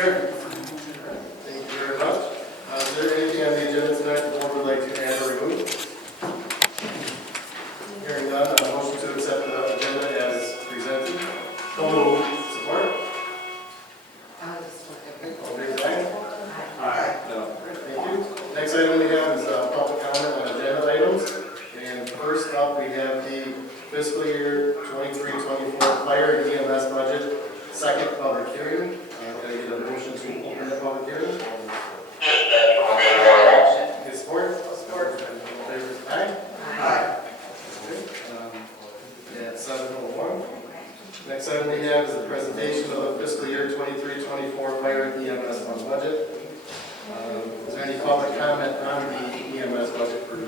carried. Thank you very much. Is there anything on the agenda tonight the board would like to add or remove? Hearing none, motion to accept the agenda as presented. So support? All in favor, aye? Aye. No. Thank you. Next item we have is public comment on agenda items. And first up, we have the fiscal year 23-24 fire and EMS budget, second public hearing. Can I get a motion to open the public hearing? Get support? Support. All in favor, aye? Aye. Okay. At 7:01. Next item we have is the presentation of the fiscal year 23-24 fire and EMS fund budget. Is there any public comment on the EMS budget for 2023-2024?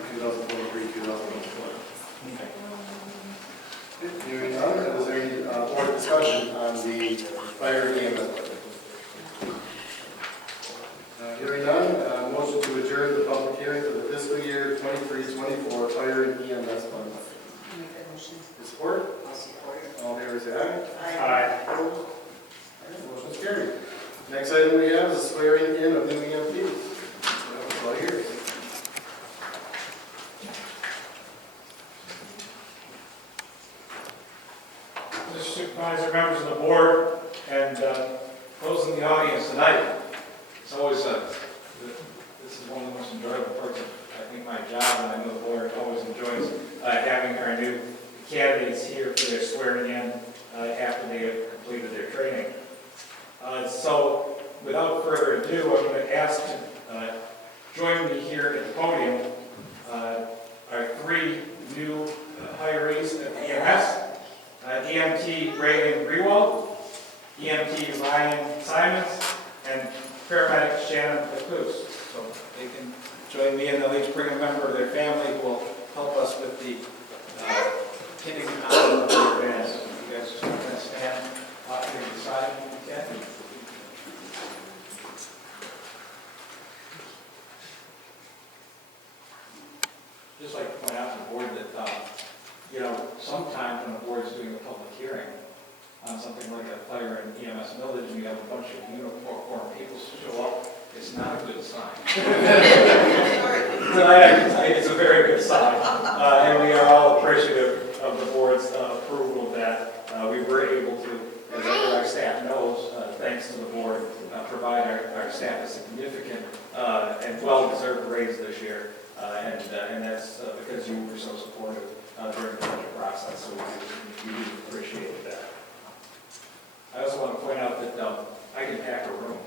Hearing none, is there any board discussion on the fire and EMS budget? Hearing none, motion to adjourn the public hearing for the fiscal year 23-24 fire and EMS fund budget. Make that motion. Support? I'll support it. All in favor, say aye. Aye. Opposed? All right, motion is carried. Next item we have is swearing in of new EMTs. That's all yours. Mr. Supervisor, members of the board, and those in the audience tonight, it's always this is one of the most enjoyable parts of, I think, my job, and I know the board always enjoys having our new candidates here for their swearing in after they have completed their training. So, without further ado, I'm going to ask to join me here at the podium our three new hirees at the EMS. EMT Raylan Grewald, EMT Ryan Simons, and paramedic Shannon Lacuse. So they can join me, and they'll each bring a member of their family who will help us with the pinning on of the events. You guys just want to stand off to the side if you can. Just like to point out to the board that sometimes when the board is doing a public hearing on something like a fire and EMS millage, and you have a bunch of uniform people show up, it's not a good sign. But I can tell you it's a very good sign, and we are all appreciative of the board's approval of that. We were able to, as our staff knows, thanks to the board, provide our staff a significant and well-deserved raise this year. And that's because you were so supportive during the budget process, so we really appreciate that. I also want to point out that I can pack a room.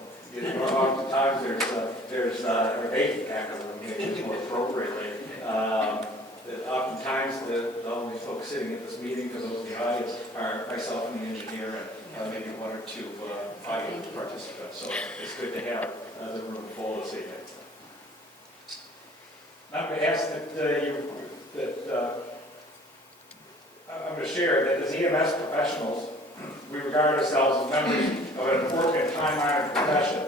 Oftentimes or they can pack a room maybe more appropriately. Oftentimes the only folks sitting at this meeting, for those in the audience, are myself and the engineer and maybe one or two audience participants. So it's good to have the room full this evening. I'm going to ask I'm going to share that as EMS professionals, we regard ourselves as members of an important and time-honored profession.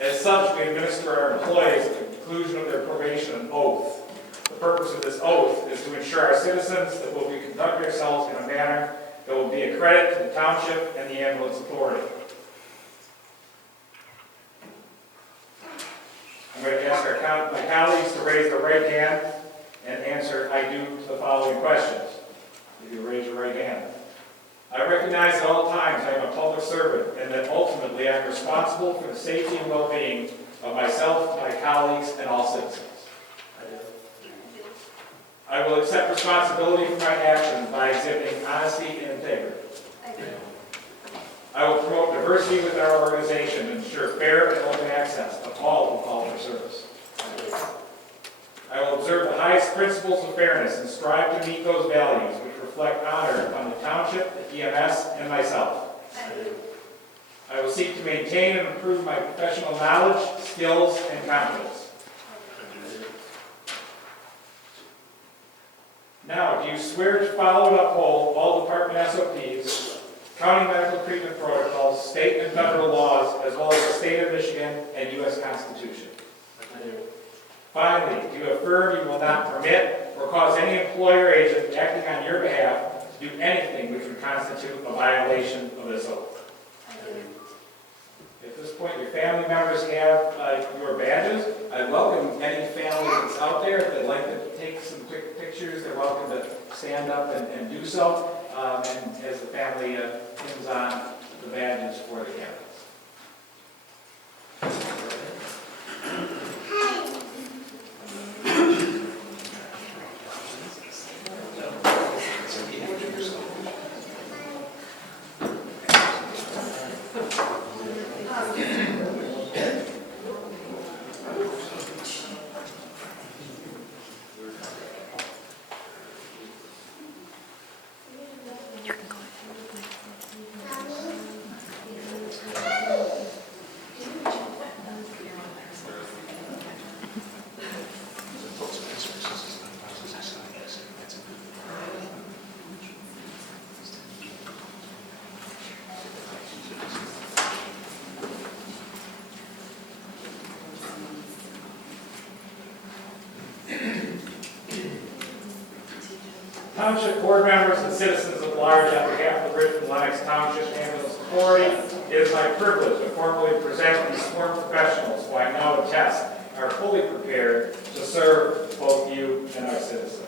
As such, we administer our employees at the conclusion of their probation an oath. The purpose of this oath is to ensure our citizens that we will conduct ourselves in a manner that will be a credit to the township and the ambulance authority. I'm going to ask my colleagues to raise their right hand and answer "I do" to the following questions. If you raise your right hand. I recognize at all times I am a public servant and that ultimately I am responsible for the safety and well-being of myself, my colleagues, and all citizens. I will accept responsibility for my actions by exhibiting honesty and integrity. I will promote diversity with our organization and ensure fair and open access of all who call for service. I will observe the highest principles of fairness and strive to meet those values which reflect honor on the township, the EMS, and myself. I will seek to maintain and improve my professional knowledge, skills, and confidence. Now, do you swear to follow and uphold all department SOPs, county medical treatment protocols, state and federal laws, as well as the state of Michigan and U.S. Constitution? I do. Finally, do you affirm you will not permit or cause any employer or agent acting on your behalf to do anything which would constitute a violation of this oath? I do. At this point, family members have your badges. I welcome any family that's out there. If they'd like to take some quick pictures, they're welcome to stand up and do so. And as the family pins on the badges for the candidates. Township board members and citizens at large, on behalf of the Richmond Lennox Township Ambulance Authority, it is my privilege to formally present these sworn professionals who I know attest are fully prepared to serve both you and our citizens.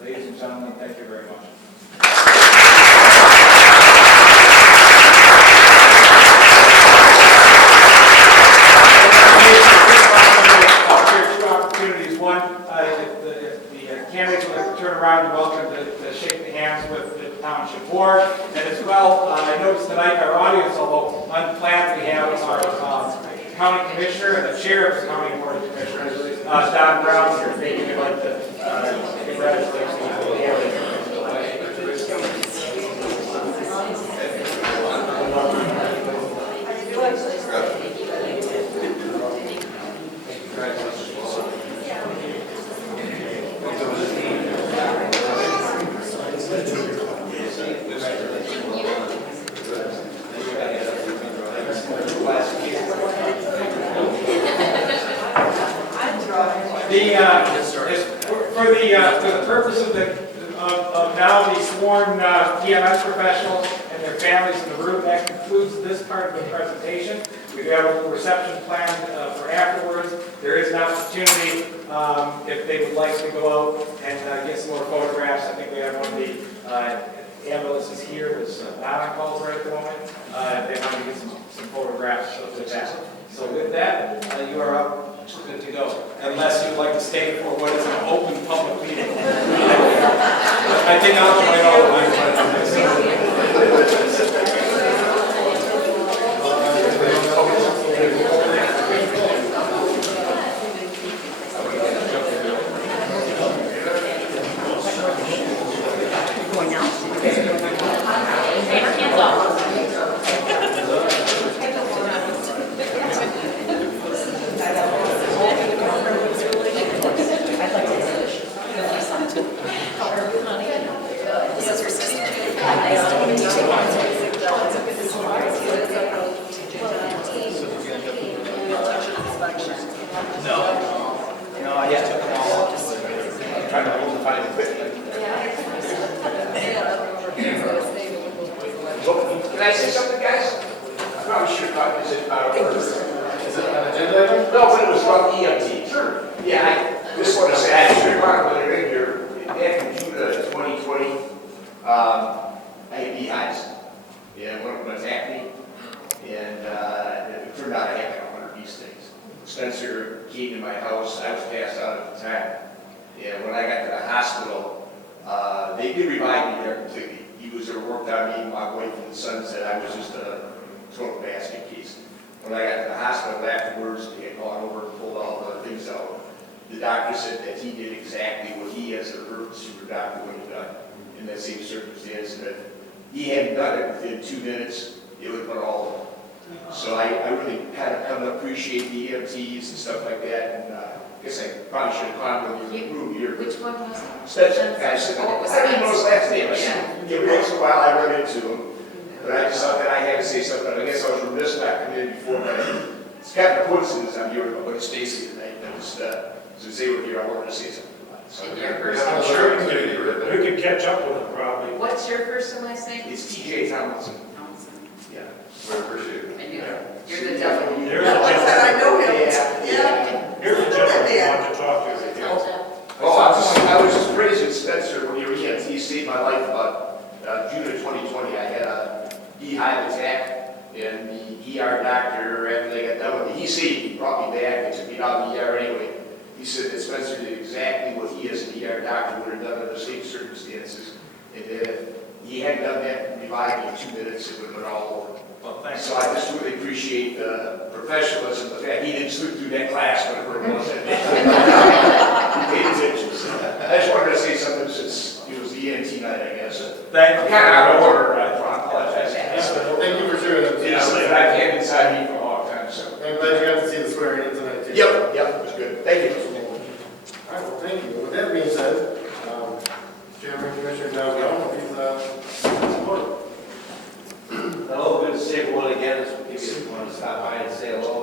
Ladies and gentlemen, thank you very much. Candidates would like to turn around and welcome to shake the hands with the township board. And as well, I noticed tonight our audience, although unplanned, we have our county commissioner and the chair of the county board of commissioners, Don Brown here. Maybe you'd like to congratulate for the purpose of now the sworn TMS professionals and their families in the room, that concludes this part of the presentation. We do have a little reception planned for afterwards. There is an opportunity if they would like to go out and get some more photographs. I think we have one of the ambulances here that's not on call right at the moment. They want to get some photographs of that. So with that, you are up. Good to go. Unless you'd like to stay for what is an open public meeting. I think I'll join all of my Can I say something, guys? I probably should have talked this about it first. Is it an agenda item? No, but it was about EMT. Sure. Yeah, I just want to say, I should have brought it in here. Back in June of 2020, I had beehives. Yeah, one of them attacked me. And it turned out I had like 100 bee stings. Spencer came to my house. I was passed out at the time. And when I got to the hospital, they did revive me there completely. He was there, worked on me, my wife and the son said I was just a total basket case. When I got to the hospital afterwards, they had gone over and pulled all the things out. The doctor said that he did exactly what he as an emergency room doctor would have done in that same circumstance, and that he hadn't done it within 2 minutes, it would have been all over. So I really kind of come to appreciate the EMTs and stuff like that, and I guess I probably should have climbed over the room here. Which one was it? Spencer, I don't even know his last name. Every once in a while I run into him, but I just thought that I had to say something. I guess I was remiss not coming in before, but it's kind of a coincidence I'm here with my buddy Stacy tonight. I just, since they were here, I wanted to say something about it. So, And your first I'm and sure last we could catch up with them probably. What's your first and last name? it's TJ Tomlinson. Thompson. Yeah. We appreciate it. And you're the devil. There's I know him. Yeah. Yeah. Here's a gentleman who wanted to talk to you. Oh, I was just praising Spencer when you were EMT saved my life about June of 2020. I had a beehive attack, and the ER doctor, after they got done with me, he saved me, brought me back, and took me out of the ER anyway. He said that Spencer did exactly what he as an ER doctor would have done under the same circumstances. And if he hadn't done that, revived me in 2 minutes, it would have been all over. Well, thanks. So I just really appreciate the professionalism, the fact he didn't slip through that class, whatever it was. He paid attention. I just wanted to say something since it was the EMT night, I guess. Thank you. Kind of out of order, I apologize. Well, thank you for sharing that. Yeah, but I've had inside me for a long time, so. I'm glad you got to see the swearing in tonight, too. Yep, it was good. Thank you. All right, well, thank you. With that being said, Chairman Commissioner Dow, please, support. Hello, good to see everyone again. Just want to stop by and say hello,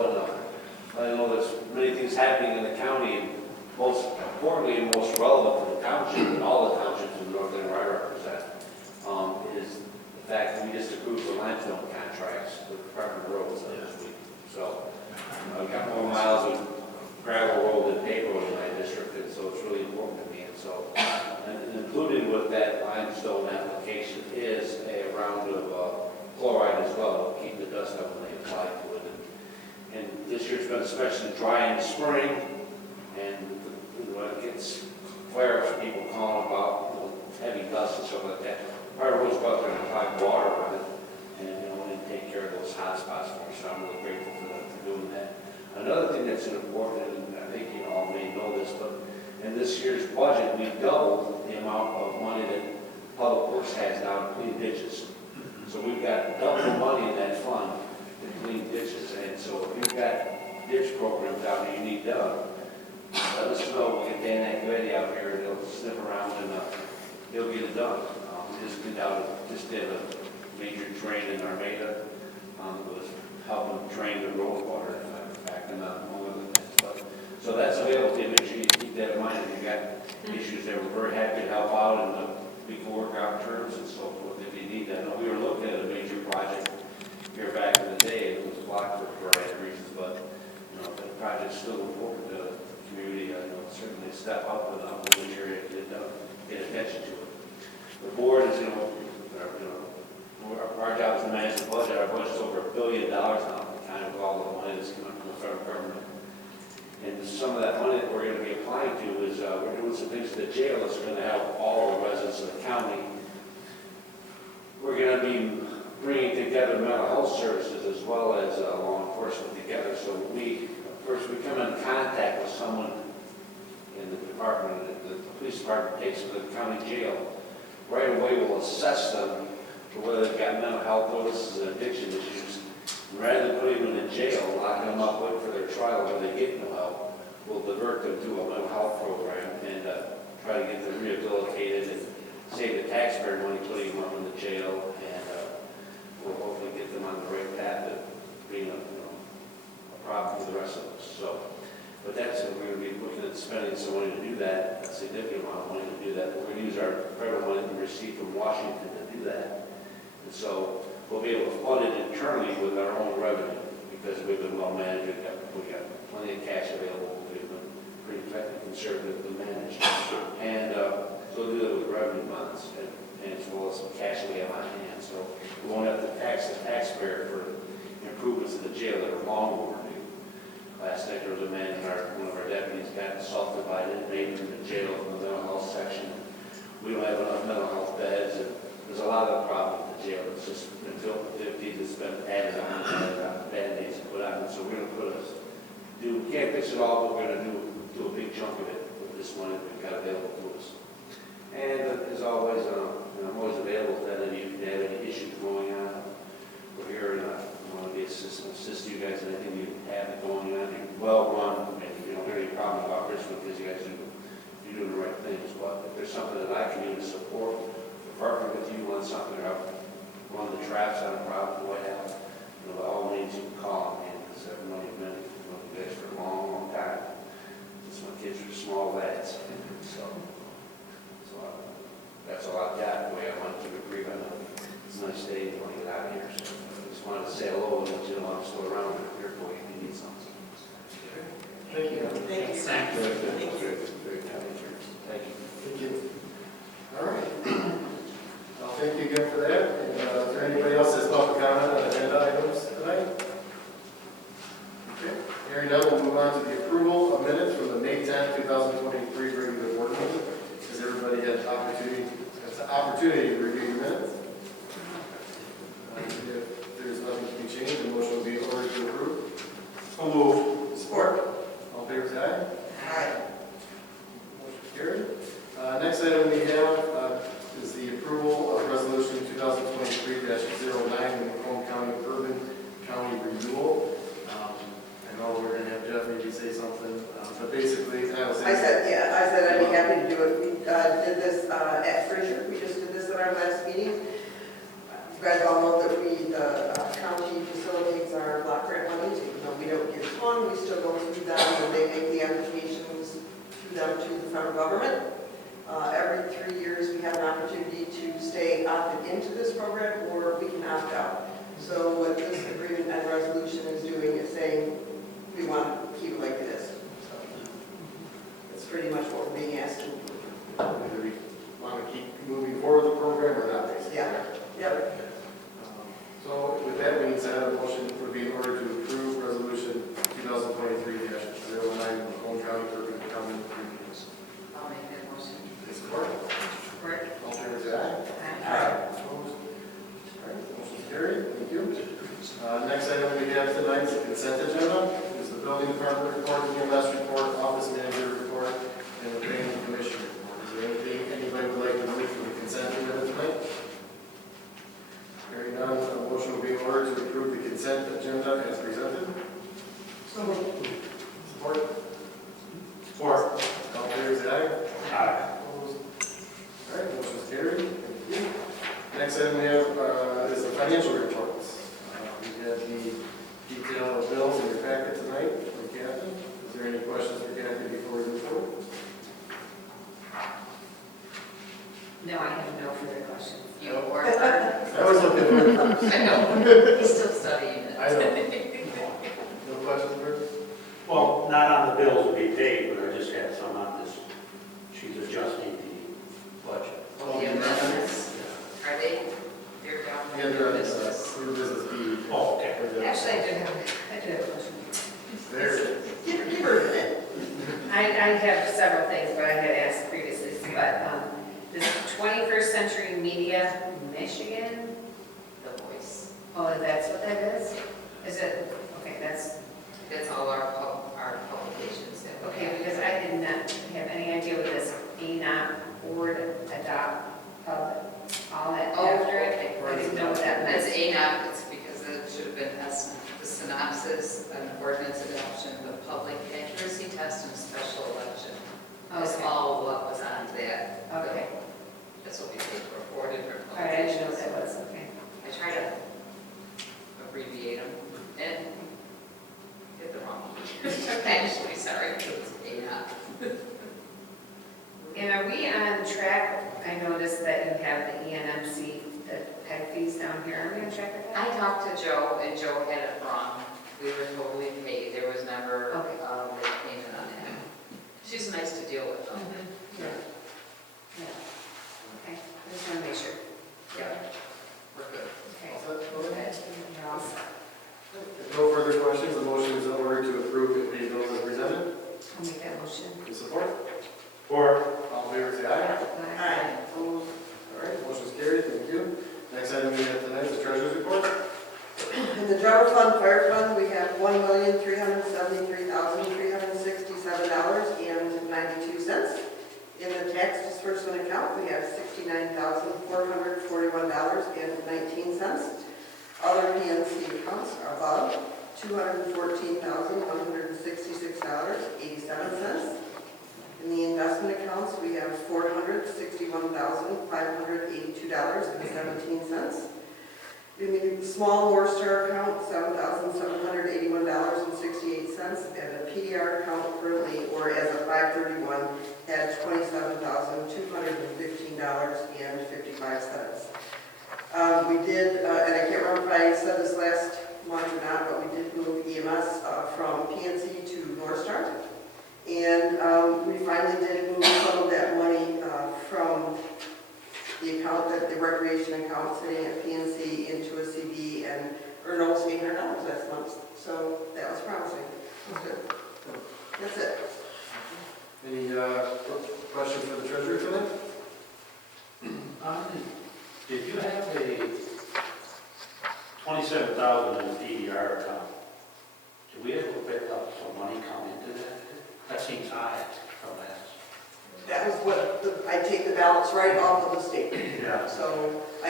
and I know there's many things happening in the county, and most importantly and most relevant for the township and all the townships in North Carolina I represent, is the fact that we just approved the limestone contracts with the Department of Roads this week. So I've got more miles of gravel road and paved road in my district, and so it's really important to me. And so, and included with that limestone application is a round of chloride as well, to keep the dust up when they apply to it. And this year's been especially dry in the spring, and when it gets flare-ups, people calling about heavy dust and stuff like that. Fire Road's go out there and apply water on it, and take care of those hot spots for us. So I'm really grateful for them for doing that. Another thing that's important, and I think you all may know this, but in this year's budget, we doubled the amount of money that Public Works has now to clean ditches. So we've got double the money in that fund to clean ditches. And so if you've got ditch programs out there you need done, let us know. We'll get Dan Activity out here, and he'll sniff around, and he'll get it done. We just cleaned out, just did a major drain in Armada. It was helping drain the road water back in one of the things. But, so that's available to you. Make sure you keep that in mind if you've got issues there. We're very happy to help out, and we can work out terms and so forth if you need that. We were looking at a major project here back in the day. It was blocked for a variety of reasons, but the project's still important to the community. I know it's certainly a step up, and I'll make sure you get attention to it. The board is, our job is to manage the budget. Our budget's over $1 billion now, kind of all the money that's coming from the federal government. And some of that money that we're going to be applying to is we're doing some things at the jail that's going to help all the residents of the county. We're going to be bringing together mental health services as well as law enforcement together. So first we come in contact with someone in the department, the police department takes them to the county jail. Right away we'll assess them for whether they've got mental health illnesses and addiction issues. Rather than putting them in jail, locking them up, waiting for their trial where they get no help, we'll divert them to a mental health program and try to get them rehabilitated and save the taxpayer money putting them up in the jail, and we'll hopefully get them on the right path of being a problem for the rest of us. So, but that's we're going to be looking at spending some money to do that, a significant amount of money to do that. We're going to use our federal money we received from Washington to do that, and so we'll be able to fund it internally with our own revenue because we've been well managed. We've got plenty of cash available. We've been pretty conservatively managed, and so we'll do that with revenue bonds and as well as some cash we have on hand. So we won't have to tax the taxpayer for improvements in the jail that are long overdue. Last night there was a man, one of our deputies got assaulted by an inmate in the jail from the mental health section. We don't have enough mental health beds, and there's a lot of problem with the jail. It's just been built in the 50s, it's been added on, band-aids put on, and so we're going to we can't fix it all, but we're going to do a big chunk of it with this money that we've got available to us. And as always, I'm always available if you have any issues going on. We're here, and I want to be assist you guys in anything you have going on. You're well run, and you don't have any problem about Richmond because you guys you're doing the right things. But if there's something that I can do to support, partner with you on something, or one of the traps on a problem, what have by all means you can call me, because I've known you guys for a long, long time. Since my kids were small lads. So that's all I've got. The way I want to agree on it. It's a nice day. You want to get out of here. So I just wanted to say hello and let you know I'm still around here for you if you need something. Thank you. Thank you. All right. Well, thank you again for that. And is there anybody else that's public comment on agenda items tonight? Okay. Hearing none, we'll move on to the approval of minutes from the May 10th, 2023 regular board meeting. Has everybody had an opportunity to review your minutes? If there's nothing to be changed, the motion will be in order to approve. So moved. Support. All in favor, say aye. Aye. Motion carried. Next item we have is the approval of resolution 2023-09, the Macomb County Urban County Renewal. I know we're going to have Jeff maybe say something, but basically, I said I'd be happy to do it. We did this at Fraser. We just did this at our last meeting. You guys all know that the county facilitates our block grant money. Even though we don't get a ton, we still go through them and they make the applications to them to the federal government. Every 3 years, we have an opportunity to stay opted into this program or we can opt out. So what this agreement and resolution is doing is saying we want to keep it like it is. So that's pretty much what we're being asked to do. whether we want to keep moving forward with the program or not, basically. Yeah. Yep. So with that, we need to have a motion would be in order to approve resolution 2023-09, Macomb County Urban County Renewals. I'll make that motion. Support. Support. All in favor, say aye. Aye. Opposed? All right, motion's carried. Thank you. Next item we have tonight is the consent agenda. Is the building department report, the EMS report, office manager report, and the planning commission report. Is there anything anybody would like to move from the consent agenda tonight? Hearing none, a motion will be in order to approve the consent agenda as presented. Support. Support. All in favor, say aye. Aye. Opposed? All right, motion's carried. Thank you. Next item we have is the financial reports. We have the detail of bills in your packet tonight from Kathy. Is there any questions for Kathy before we move forward? No, I have no further questions. You No. or I was looking for it first. I know. He's still studying it. I know. No questions for Well, not on the bills to be paid, but I just had some on this. She's adjusting the budget. The amendments, are they, they're down the for under their business? new business B. Oh, okay. Actually, I did have a question. There it is. Give her a minute. I have several things, but I had asked previously, but this 21st Century Media Michigan, The Voice. Oh, that's what that is? Is it, okay, that's all our publications. Okay, because I did not have any idea what this ANOP board adopt, all that after it. I didn't know what that meant. As ANOP, it's because it should have been the synopsis, an ordinance adoption, the public accuracy test, and a special election. That's Okay. all what was on that. Okay, That's what we take for 4 different all right, I didn't know what that publications. was, okay. I try to abbreviate them and get them wrong. Actually, sorry, it's ANOP. And are we on track? I noticed that you have the ENMC, the peg fees down here. Are we on track with I that? talked to Joe, and Joe had it wrong. We were totally paid. There was never Okay. late payment on that. She's nice to deal with, though. Yeah. Yeah. Okay, I just want to make sure. Yeah. We're good. Okay. All set? Go ahead. You're all set. If no further questions, the motion is in order to approve the paid bills as presented. I'll make that motion. With support. Or, All in favor, say aye. Aye. Opposed? All right, motion's carried. Thank you. Next item we have tonight is the treasurer's report. In the general fund, fire fund, we have $1,373,367.92. In the tax disbursement account, we have $69,441.19. Other PNC accounts are above $214,166.87. In the investment accounts, we have $461,582.17. In the small North Star account, $7,781.68, and a PDR account currently, or as of 5/31, at $27,215.55. We did, and I can't remember if I said this last month or not, but we did move EMS from PNC to North Star. And we finally did move some of that money from the account, that the recreation account sitting at PNC into a CD and earned almost $800 last month. So that was promising. It was good. That's it. Any questions for the treasurer tonight? Did you have a 27,000 in the DDR account? Did we ever pick up some money come into that? That seems high from last. That was what, I take the balance right off of the statement. Yeah. So I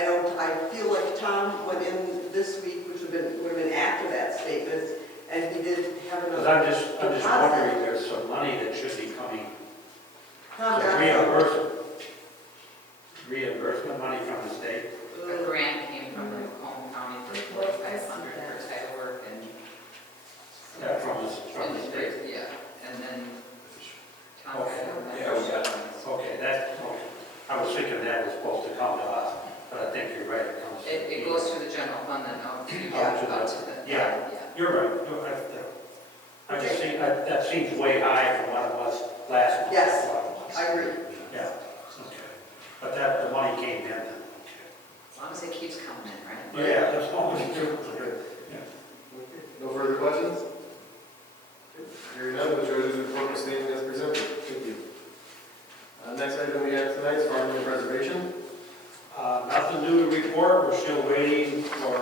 feel like Tom went in this week, which would have been after that statement, and he did have Because another. I'm just wondering, there's some money that should be coming, Tom some got reimbursement money from the state. A grant came from the Macomb County for 4,500 for title work and. Yeah, from the state. Yeah, and then. Tom Okay. got Yeah, we got Okay, I was thinking that was supposed to come to us, but I think you're right. Comes to It goes to the general fund then, out to the. Yeah. You're right. No, I just think that seems way high from what it was last month. Yes, I agree. Yeah, okay. But the money came in. As long as it keeps coming in, right? Yeah, that's all we do. No further questions? Hearing none, the treasurer's report was stated as presented. Thank you. Next item we have tonight is farmland preservation. Nothing new to report. We're still waiting for,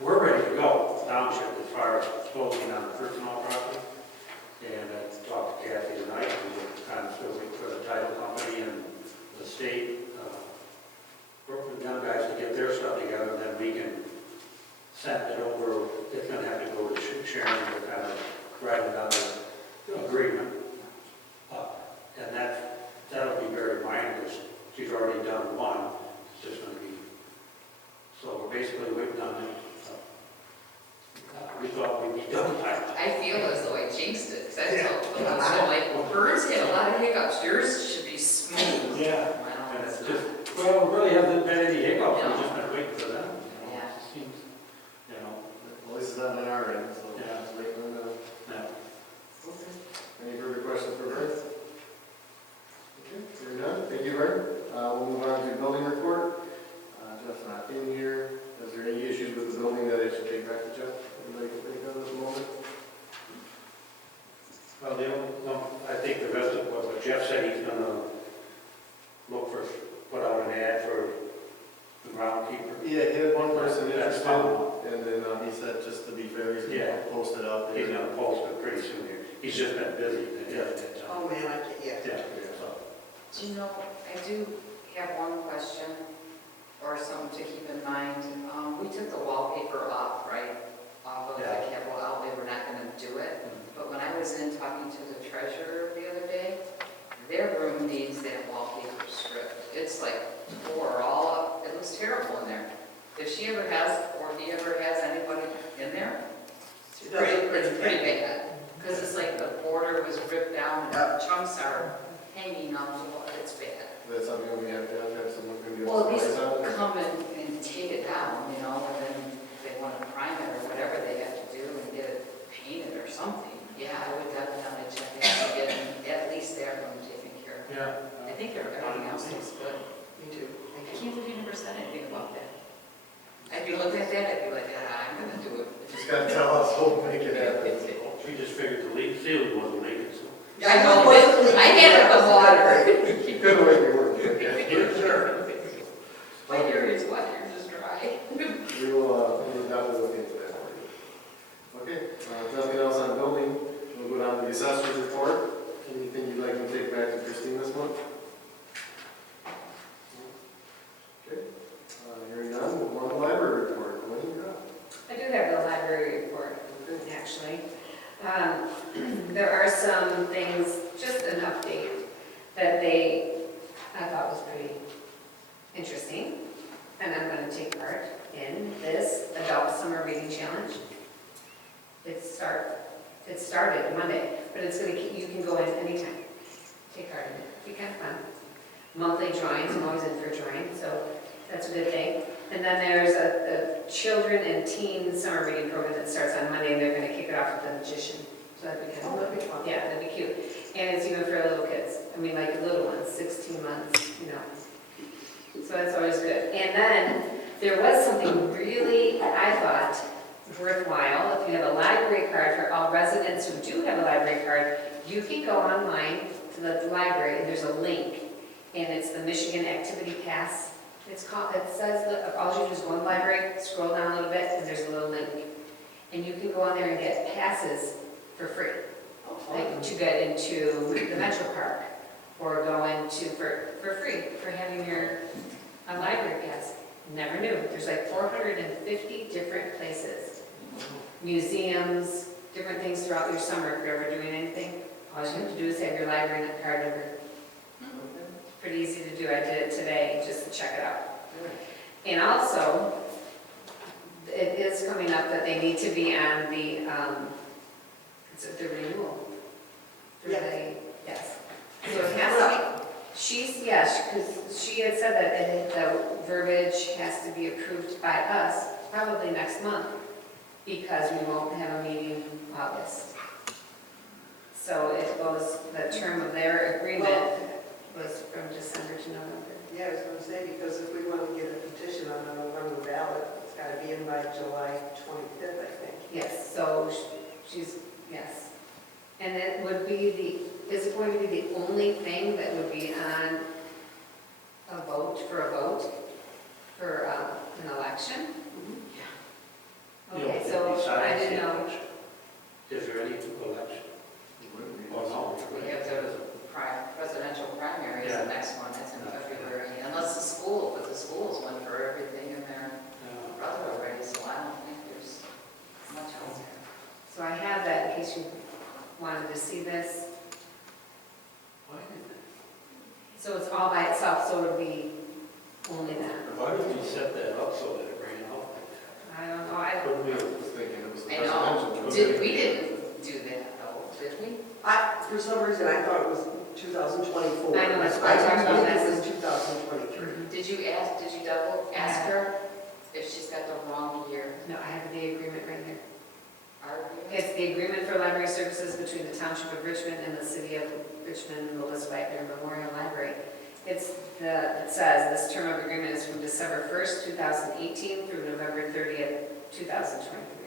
we're ready to go, township, as far as closing on the personal property. And I talked to Kathy tonight, and we're kind of still waiting for the title company and the state, work with them guys to get their stuff together, and then we can send it over. It's gonna have to go to Sharon to kind of write another agreement. And that'll be very minor, because she's already done one. It's just gonna be, so we're basically waiting on it. We thought we'd be done by now. I feel as though I jinxed it, because I told them, I'm like, well, birds had a lot of hiccups, yours should be smooth. Yeah. Well, And it's it's not. just, well, we really haven't been any hiccups, we've just been waiting for them. Yeah. It just seems, Well, this is not on our end, so Yeah. just waiting on that. no. Any further questions for Vern? Okay, hearing none. Thank you, Vern. We'll move on to building report. Jeff's not in here. Is there any issues with the building that I should take back to Jeff? Anybody can think of at the moment? Well, I think the rest of what Jeff said, he's gonna put out an ad for the groundkeeper. Yeah, he had one person That's interested, fine. and then he said just to be fair, he's Yeah. gonna post it out He's there. gonna post it pretty soon here. He's just been busy. Oh, man, I can't, yeah. Yeah, so. Do you know, I do have one question, or something to keep in mind. We took the wallpaper off, right, off of the Yeah. capital outlay, we're not gonna do it. But when I was in talking to the treasurer the other day, their room needs that wallpaper stripped. It's like tore all up, it looks terrible in there. If she ever has, or if he ever has anybody in there, it's pretty bad. Because it's like the border was ripped down and chunks are hanging on the wall, it's bad. That's something we have to have someone who can Well, at give least us a price on. come and take it down, you know, and then if they want to prime it or whatever they have to do and get it painted or something. Yeah, I would definitely check in to get at least their room taken care of. Yeah. I think everything else looks good. Me too. I Thank you. can't believe you never said anything about that. I'd be looking at that, I'd be like, I'm gonna do it. Just gotta tell us, we'll make it happen. She just figured the ceiling wasn't leaking, so. I know, I had the water. Good way to work. Okay. Sure. My hair is wet, yours is dry. We will definitely look into that for you. Okay, if nothing else on building, we'll go down to the assessor's report. Anything you'd like to take back to Christine this month? Okay, hearing none, we'll go on to the library report. What do you got? I do have the library report, actually. There are some things, just an update, that I thought was pretty interesting, and I'm going to take part in this Adult Summer Reading Challenge. It started Monday, but it's going to keep, you can go in anytime, take part in it, be kind of fun. Monthly drawings, I'm always in for a drawing, so that's a good thing. And then there's a children and teen summer reading program that starts on Monday, and they're going to kick it off with the magician So that'd be Oh, kind of, that'd be fun. yeah, that'd be cute. And it's even for little kids. I mean, like little ones, 16 months, you know. So that's always good. And then there was something really, I thought, worthwhile. If you have a library card for all residents who do have a library card, you can go online to the library and there's a link. And it's the Michigan Activity Pass. It's called, it says, that all you do is go in the library, scroll down a little bit, and there's a little link. And you can go on there and get passes for free. Like to get into the Metro Park or go into, for free, for having your a library pass. Never knew. There's like 450 different places. Museums, different things throughout your summer if you're ever doing anything. All you have to do is have your library card number. It's pretty easy to do. I did it today just to check it out. And also, it is coming up that they need to be on the, it's the renewal. Through the, yes. So it has to be, yes, because she had said that the verbiage has to be approved by us probably next month because we won't have a meeting in August. So it goes, the term of their agreement was from December to November. Yeah, I was going to say, because if we want to get a petition on the November ballot, it's got to be in by July 25th, I think. Yes, so she's, yes. And it would be is it going to be the only thing that would be on a vote for an election? Okay, so I didn't know. Is there any election? Oh, no. We have the presidential primary is Yeah. the next one, that's in February, unless but the schools went for everything in their brother already, so I don't think there's much else there. So I have that in case you wanted to see this. So it's all by itself, so it would be only that. Why did we set that up so that it ran out? I don't know, I Couldn't we? I was thinking it was the I know, presidential. we didn't do that though, did we? For some reason, I thought it was 2024. I know, that's I why I talked about think that. it was 2023. Did you ask her if she's got the wrong year? No, I have the agreement right here. Our agreement? It's the agreement for library services between the Township of Richmond and the City of Richmond and the Louis Wagner Memorial Library. It says this term of agreement is from December 1st, 2018 through November 30th, 2023.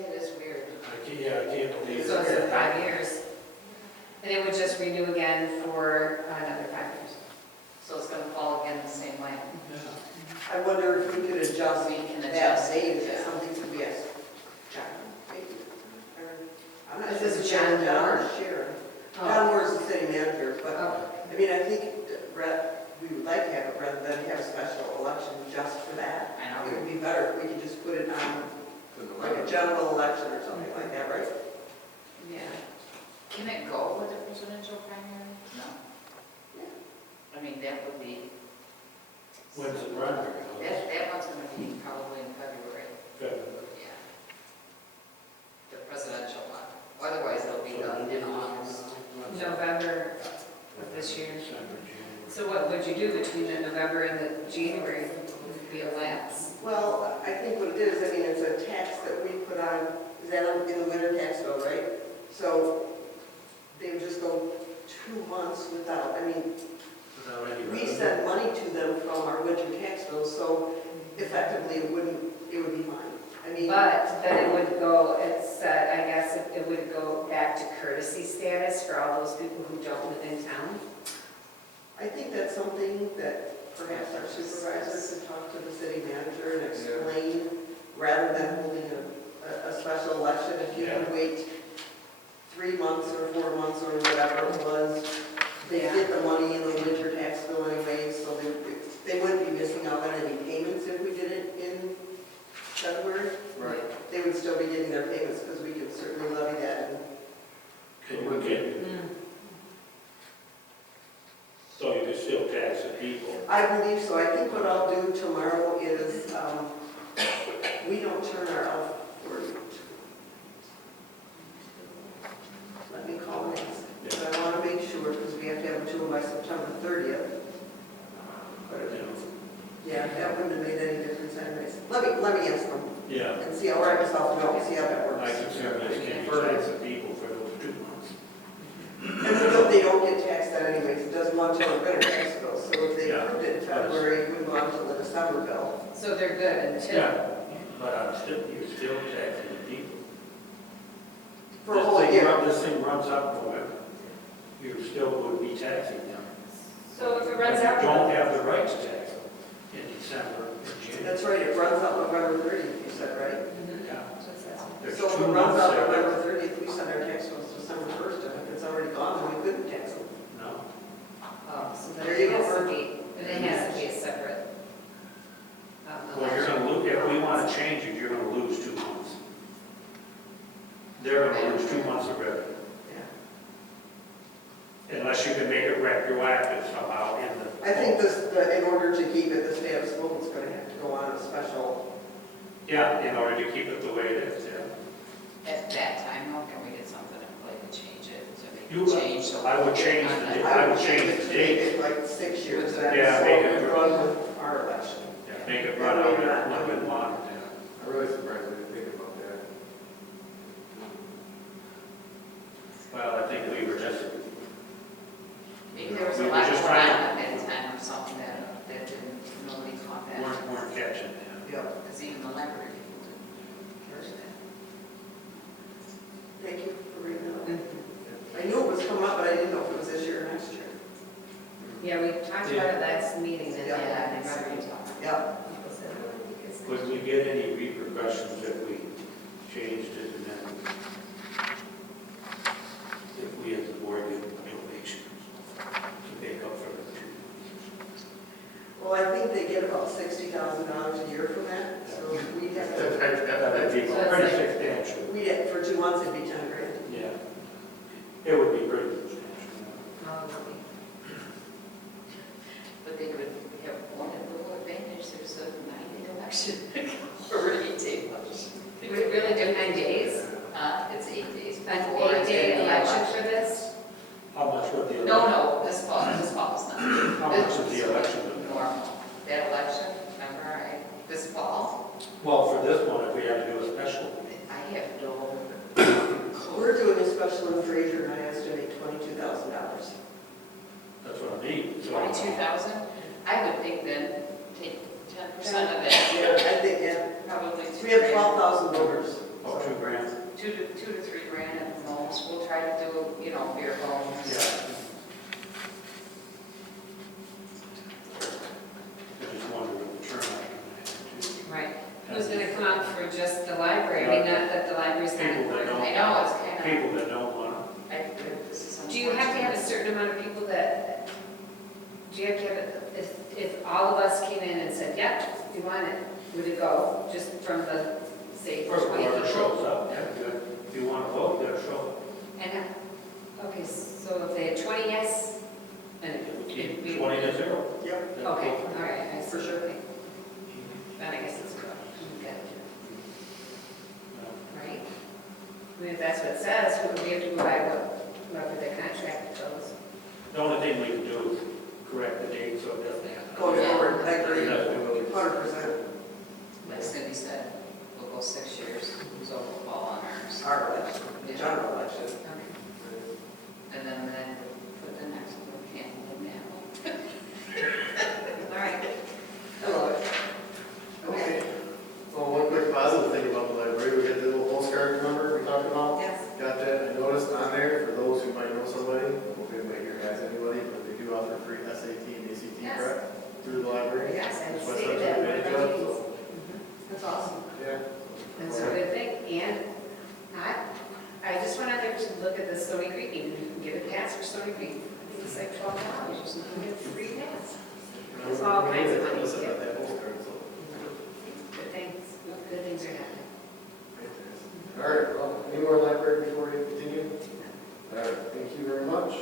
Yeah, it is weird. I can't believe. So it's for 5 years. And it would just renew again for another 5 years. So it's gonna fall again the same way. I wonder if we could adjust We can that adjust, date, if yeah. something could be asked. John, maybe. I'm not Is sure. this if John John or Moore? Sharon. Oh. John Moore is the city manager, but, Oh, I mean, I think we would like to have it rather than have a special election just for that. I It know. would be better if we could just put it on like a general election or something like that, right? yeah. Can it go with the presidential primary? No. I mean, that would be, When's the primary? that one's gonna be probably in February. February. Yeah. The presidential one. Otherwise, they'll be done in August. November of this year. December, January. So what would you do between the November and the January? Would be a lapse. Well, I think what it is, I mean, it's a tax that we put on, is that in the winter tax bill, right? So they would just go 2 months without, I mean, Without any we revenue? send money to them from our winter tax bill, so effectively it would be fine. I mean, But then it would go, it said, I guess it would go back to courtesy status for all those people who don't live in town. I think that's something that perhaps our supervisors could talk to the city manager and explain, rather than holding a special election. If you can wait 3 months or 4 months or whatever it was, they get the money in the winter tax bill anyway, so they wouldn't be missing out on any payments if we did it in February. Right. They would still be getting their payments because we could certainly levy that. Can you get, so you can still tax the people? I believe so. I think what I'll do tomorrow is, we don't turn our let me call Nancy. But I want to make sure, because we have to have them to them by September 30th. But, yeah, that wouldn't have made any difference anyways. Let me ask them Yeah, and see, I'll write myself a note, see how that I works. can certainly can tax the people for those 2 months. And they don't get taxed that anyways, it doesn't go until the winter tax bill, so if they Yeah. approved it in February, it wouldn't go until the December bill. So they're good until, Yeah, but you're still taxing the people. For a whole year. This thing runs up November. You still would be taxing them. so if it But runs you out. don't have the right to tax them in December or January. That's right, it runs out November 30th, you said, right? Mhm. Yeah. So it says- There's So if 2 it runs months out there. November 30th, we send our tax bills December 1st, and if it's already gone, then we couldn't tax them. No. Oh, so then There it you go. has to be, but it has to be a separate. Well, you're election. gonna lose, if we want to change it, you're gonna lose 2 months. They're gonna lose 2 months of revenue. Yeah. Unless you can make it retroactive somehow in the. I think in order to keep it the status quo, it's going to have to go on a special. Yeah, in order to keep it the way it is, yeah. At that time, though, can we get something in play to change it, to make You- it change? So I would change the date. I would change the to date. make it like 6 years, then, Yeah, so make it- it run with our election. Yeah, make it run out a little bit longer. I'm really surprised we didn't think about that. Well, I think we were just, Maybe there was We a were lot just going trying- on at that time or something that didn't, nobody caught that. weren't catching that. Yeah. Because even the library people didn't catch that. Thank you for bringing that up. Mhm. I knew it was coming up, but I didn't know if it was this year or next year. Yeah, we talked about it last meeting, and Yeah. yeah, I That's what remember we talked about. Yeah. people said, oh, I think it's next Would we get any repercussions if we changed it and then if we as the board did donations to make up for the 2 months? Well, I think they get about $60,000 a year from that, so we'd have to, That would be So it's pretty like- substantial. for 2 months, it'd be 10 grand. Yeah. It would be pretty substantial. Oh, But they would have one little advantage, there's a 9-day election or 8-day election. we really do 9 days? It's 8 days. An before it's 8-day the election for this? How much would the No, election? no, this fall's not. How much would the election be? Normal. That election, remember, this fall, Well, for this one, if we had to do a special, I have no We're doing a special in Fraser, and I estimate $22,000. that's what I mean. So- 22,000. I would think then, take 10% of that, Yeah, I think, yeah. probably We have 2 grand. 12,000 voters. Oh, 2 grand? 2 to 3 grand at the most. We'll try to do, beer bongs. Yeah. I just wonder what the turnout is. Right. Who's gonna come out for just the library? I mean, not that the library's not People that important. don't- I know, it's kind of, People that don't want this is Do you have to have a certain amount of people that, do you have to have, if all of us came in and said, yep, you want it, would it go, just from the, say, to. 20 Whoever people? shows up, yeah, good. If you want to vote, you gotta show up. And, okay, so if they had 20 yes, then it'd Keep be. 20 to 0. Yep. That's Okay, all. all right, I see. For sure. Okay. Then I guess it's good. Good. Right? I mean, if that's what it says, we have to go by whatever the contract shows. The only thing we can do is correct the date so it doesn't happen. Going forward, I agree, That's what we'll do. 100%. Like Cindy said, we'll go 6 years, so we'll fall on ours. Our election, the general election. Okay. And then put the next one, we can't win that one. All right. I love it. Okay. Well, one quick positive thing about the library, we had the little postcard, remember, we talked about? Yes. Got that, I noticed on there, for those who might know somebody, hope anybody here has anybody, but they do offer free SAT and ACT Yes. prep through the library. Yes, I That's what stated I that took one of advantage our of, meetings. so, That's awesome. yeah. That's a good thing, and I just want others to look at the Stony Creek, even if you can get a pass for Stony Creek. I think it's like $12, or something, you get a free pass. There's all kinds of money. Listen about that postcard, so. Good things are happening. All right, well, any more library before we continue? All right, thank you very much.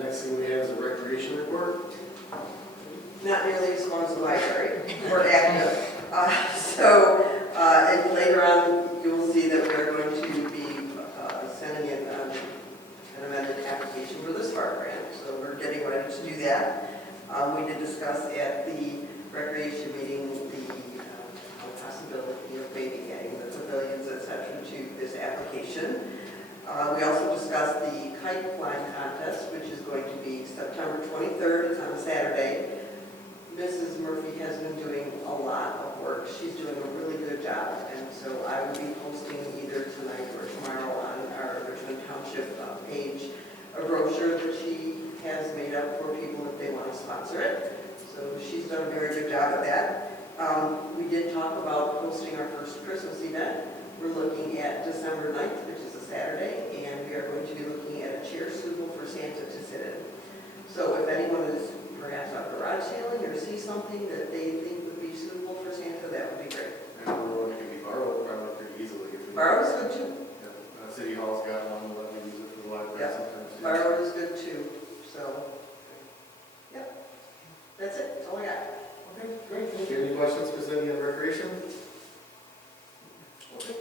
Next thing we have is a recreation report. Not nearly as long as the library. We're active. And later on, you'll see that we are going to be sending in an amended application for the SPARK grant. So we're getting ready to do that. We did discuss at the recreation meeting the We also discussed the kite flying contest, which is going to be September 23rd. It's on a Saturday. Mrs. Murphy has been doing a lot of work. She's doing a really good job, and so I will be posting either tonight or tomorrow on our Richmond Township page a brochure that she has made up for people if they want to sponsor it. So she's done a very good job at that. We did talk about hosting our first Christmas event. We're looking at December 9th, which is a Saturday, and we are going to be looking at a chair swivel for Santa to sit in. So if anyone is perhaps out garage sailing or see something that they think would be suitable for Santa, that would be great. And one can be borrowed probably pretty easily. Borrowed is good too. Yeah. City Hall's got one, we'll let me use it for the library Yeah. sometimes. too. Borrowed is good too, so, yep. That's it, that's all I got. Okay, great, thank you. Any questions for Cindy on recreation? Okay,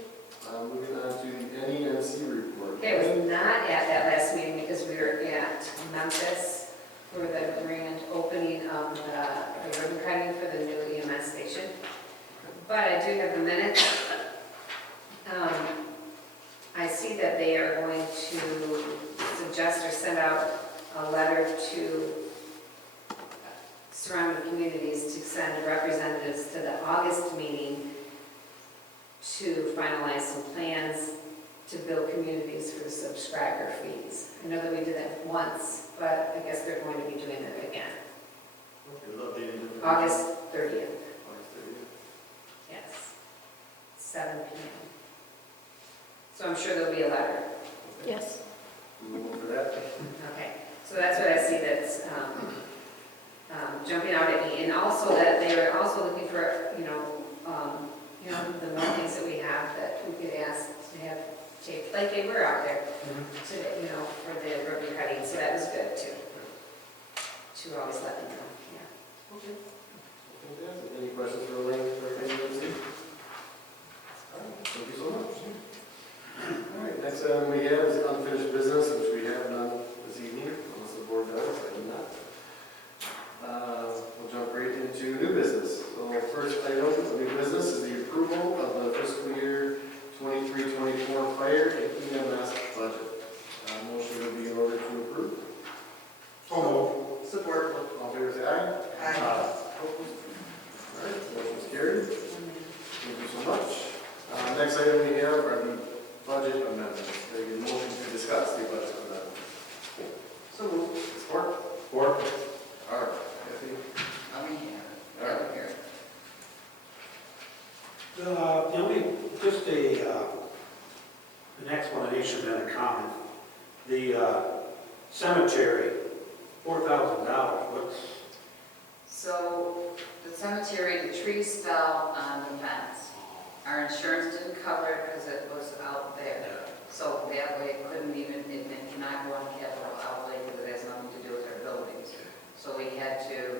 moving on to the NENC report. Okay, I was not at that last meeting because we were at Memphis for the grand opening of the ribbon cutting for the new EMS station. But I do have the minutes. I see that they are going to suggest or send out a letter to surrounding communities to send representatives to the August meeting to finalize some plans to build communities for the subscriber fees. I know that we did that once, but I guess they're going to be doing it again. Okay, was updated. August 30th, August 30th. yes, 7 p.m. So I'm sure there'll be a letter. Yes. We'll look for that. Okay, so that's what I see that's jumping out at me. And also that they are also looking for, the more things that we have that we could ask to have taped, like they were out there, to, for the ribbon cutting. So that was good too. To always let them know, yeah. Okay. Fantastic. Any questions for Elaine for NENC? All right, thank you so much. All right, next item we have is unfinished business, which we have none this evening, unless the board does, I do not. We'll jump right into new business. So first item of new business is the approval of the fiscal year 23-24 fire and EMS budget. Motion would be in order to approve. Support. All in favor, say aye. Aye. Opposed? All right, motion is carried. Thank you so much. Next item we have are the budget amendments. They get a motion to discuss the budget amendments. So moved. Support? Or, All right. Kathy? I'm here. All right. Here. Just an explanation and a comment. The cemetery, $4,000, what's, So the cemetery, the trees fell on the fence. Our insurance didn't cover it because it was out there. So that way it couldn't even, it cannot go on capital outlay because it has nothing to do with our buildings. So we had to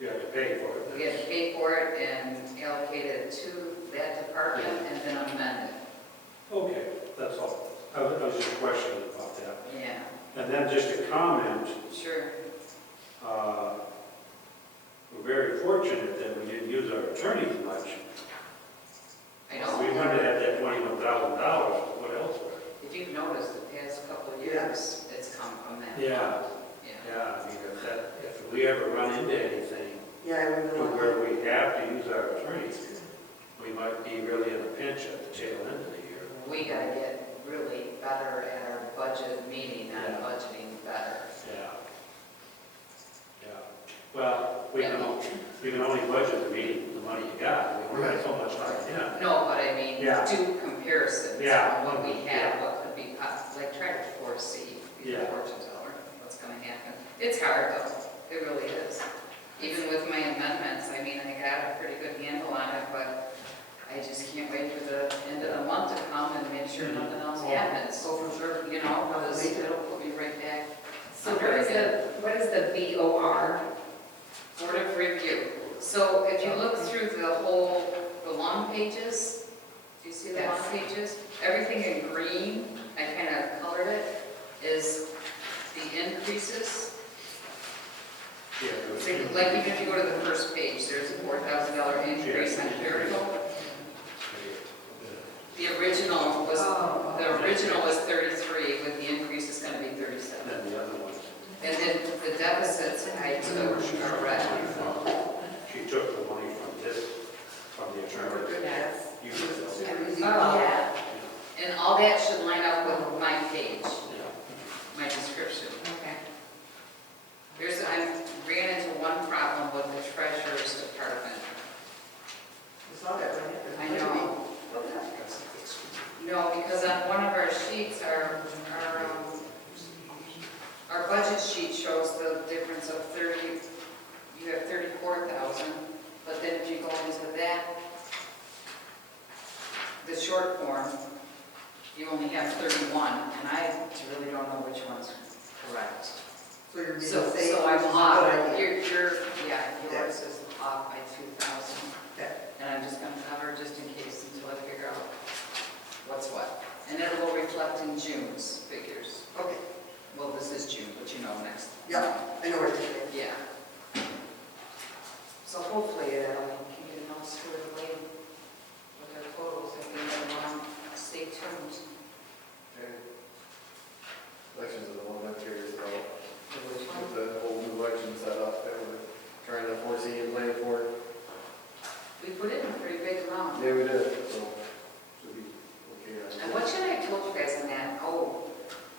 you have to pay for it? We had to pay for it and allocate it to that department and then amend it. Okay, that's all. I was just questioning about that. Yeah, And then just a comment, sure. we're very fortunate that we didn't use our attorneys much. I know. We wanted to have that $21,000, what else? If you've noticed, the past couple of years, it's come from that. Yeah. Yeah. Yeah, I mean, if we ever run into anything Yeah, I to remember. where we have to use our attorneys, we might be really in a pinch at the tail end of the year. We gotta get really better at our budget meeting, Yeah. on budgeting better. Yeah. Yeah. Well, we can only budget the meeting, the money you got. We don't have so much time, yeah. No, but I mean, Yeah. do comparisons. Yeah. On what we have, what could be, like try to foresee, be Yeah. a fortune teller, what's gonna happen. It's hard though, it really is. Even with my amendments, I mean, I got a pretty good handle on it, but I just can't wait for the end of the month to come and make sure nothing else happens. Oh, for sure. You know, because it'll put me right back. So what is the BOR? Board of Review. So if you look through the long pages, do you see the long pages? Everything in green, I kind of colored it, is the increases. Yeah. So, like even if you go to the first page, there's a $4,000 increase on clerical. The original was 33, deficits tied to our revenue. She took the money from this, from the attorney. Yes. You Super easy. Oh, yeah. And all that should line up with my page, Yeah. my description. Okay. I ran into one problem with the treasurer's department. You saw that, right? I know. What the heck? No, because on one of our sheets, our budget sheet shows the difference of 30, you have 34,000, but then if you go into that, the short form, you only have 31, and I really don't know which one's correct. So you're being So safe. I'm which is a off, good idea. yeah, yours is off by 2,000. Okay. And I'm just gonna cover just in case until I figure out what's what. And it will reflect in June's figures. Okay, Well, this is June, but you know next. yeah, I know what you're saying. Yeah. So hopefully that'll keep it all squared away with our totals. If we have one, stay tuned. Okay. Elections are the one I'm curious about. With the whole new election setup that we're trying to foresee and plan for. We put in a pretty big amount. Yeah, we did, so should be okay. And what should I have told you guys on that? Oh,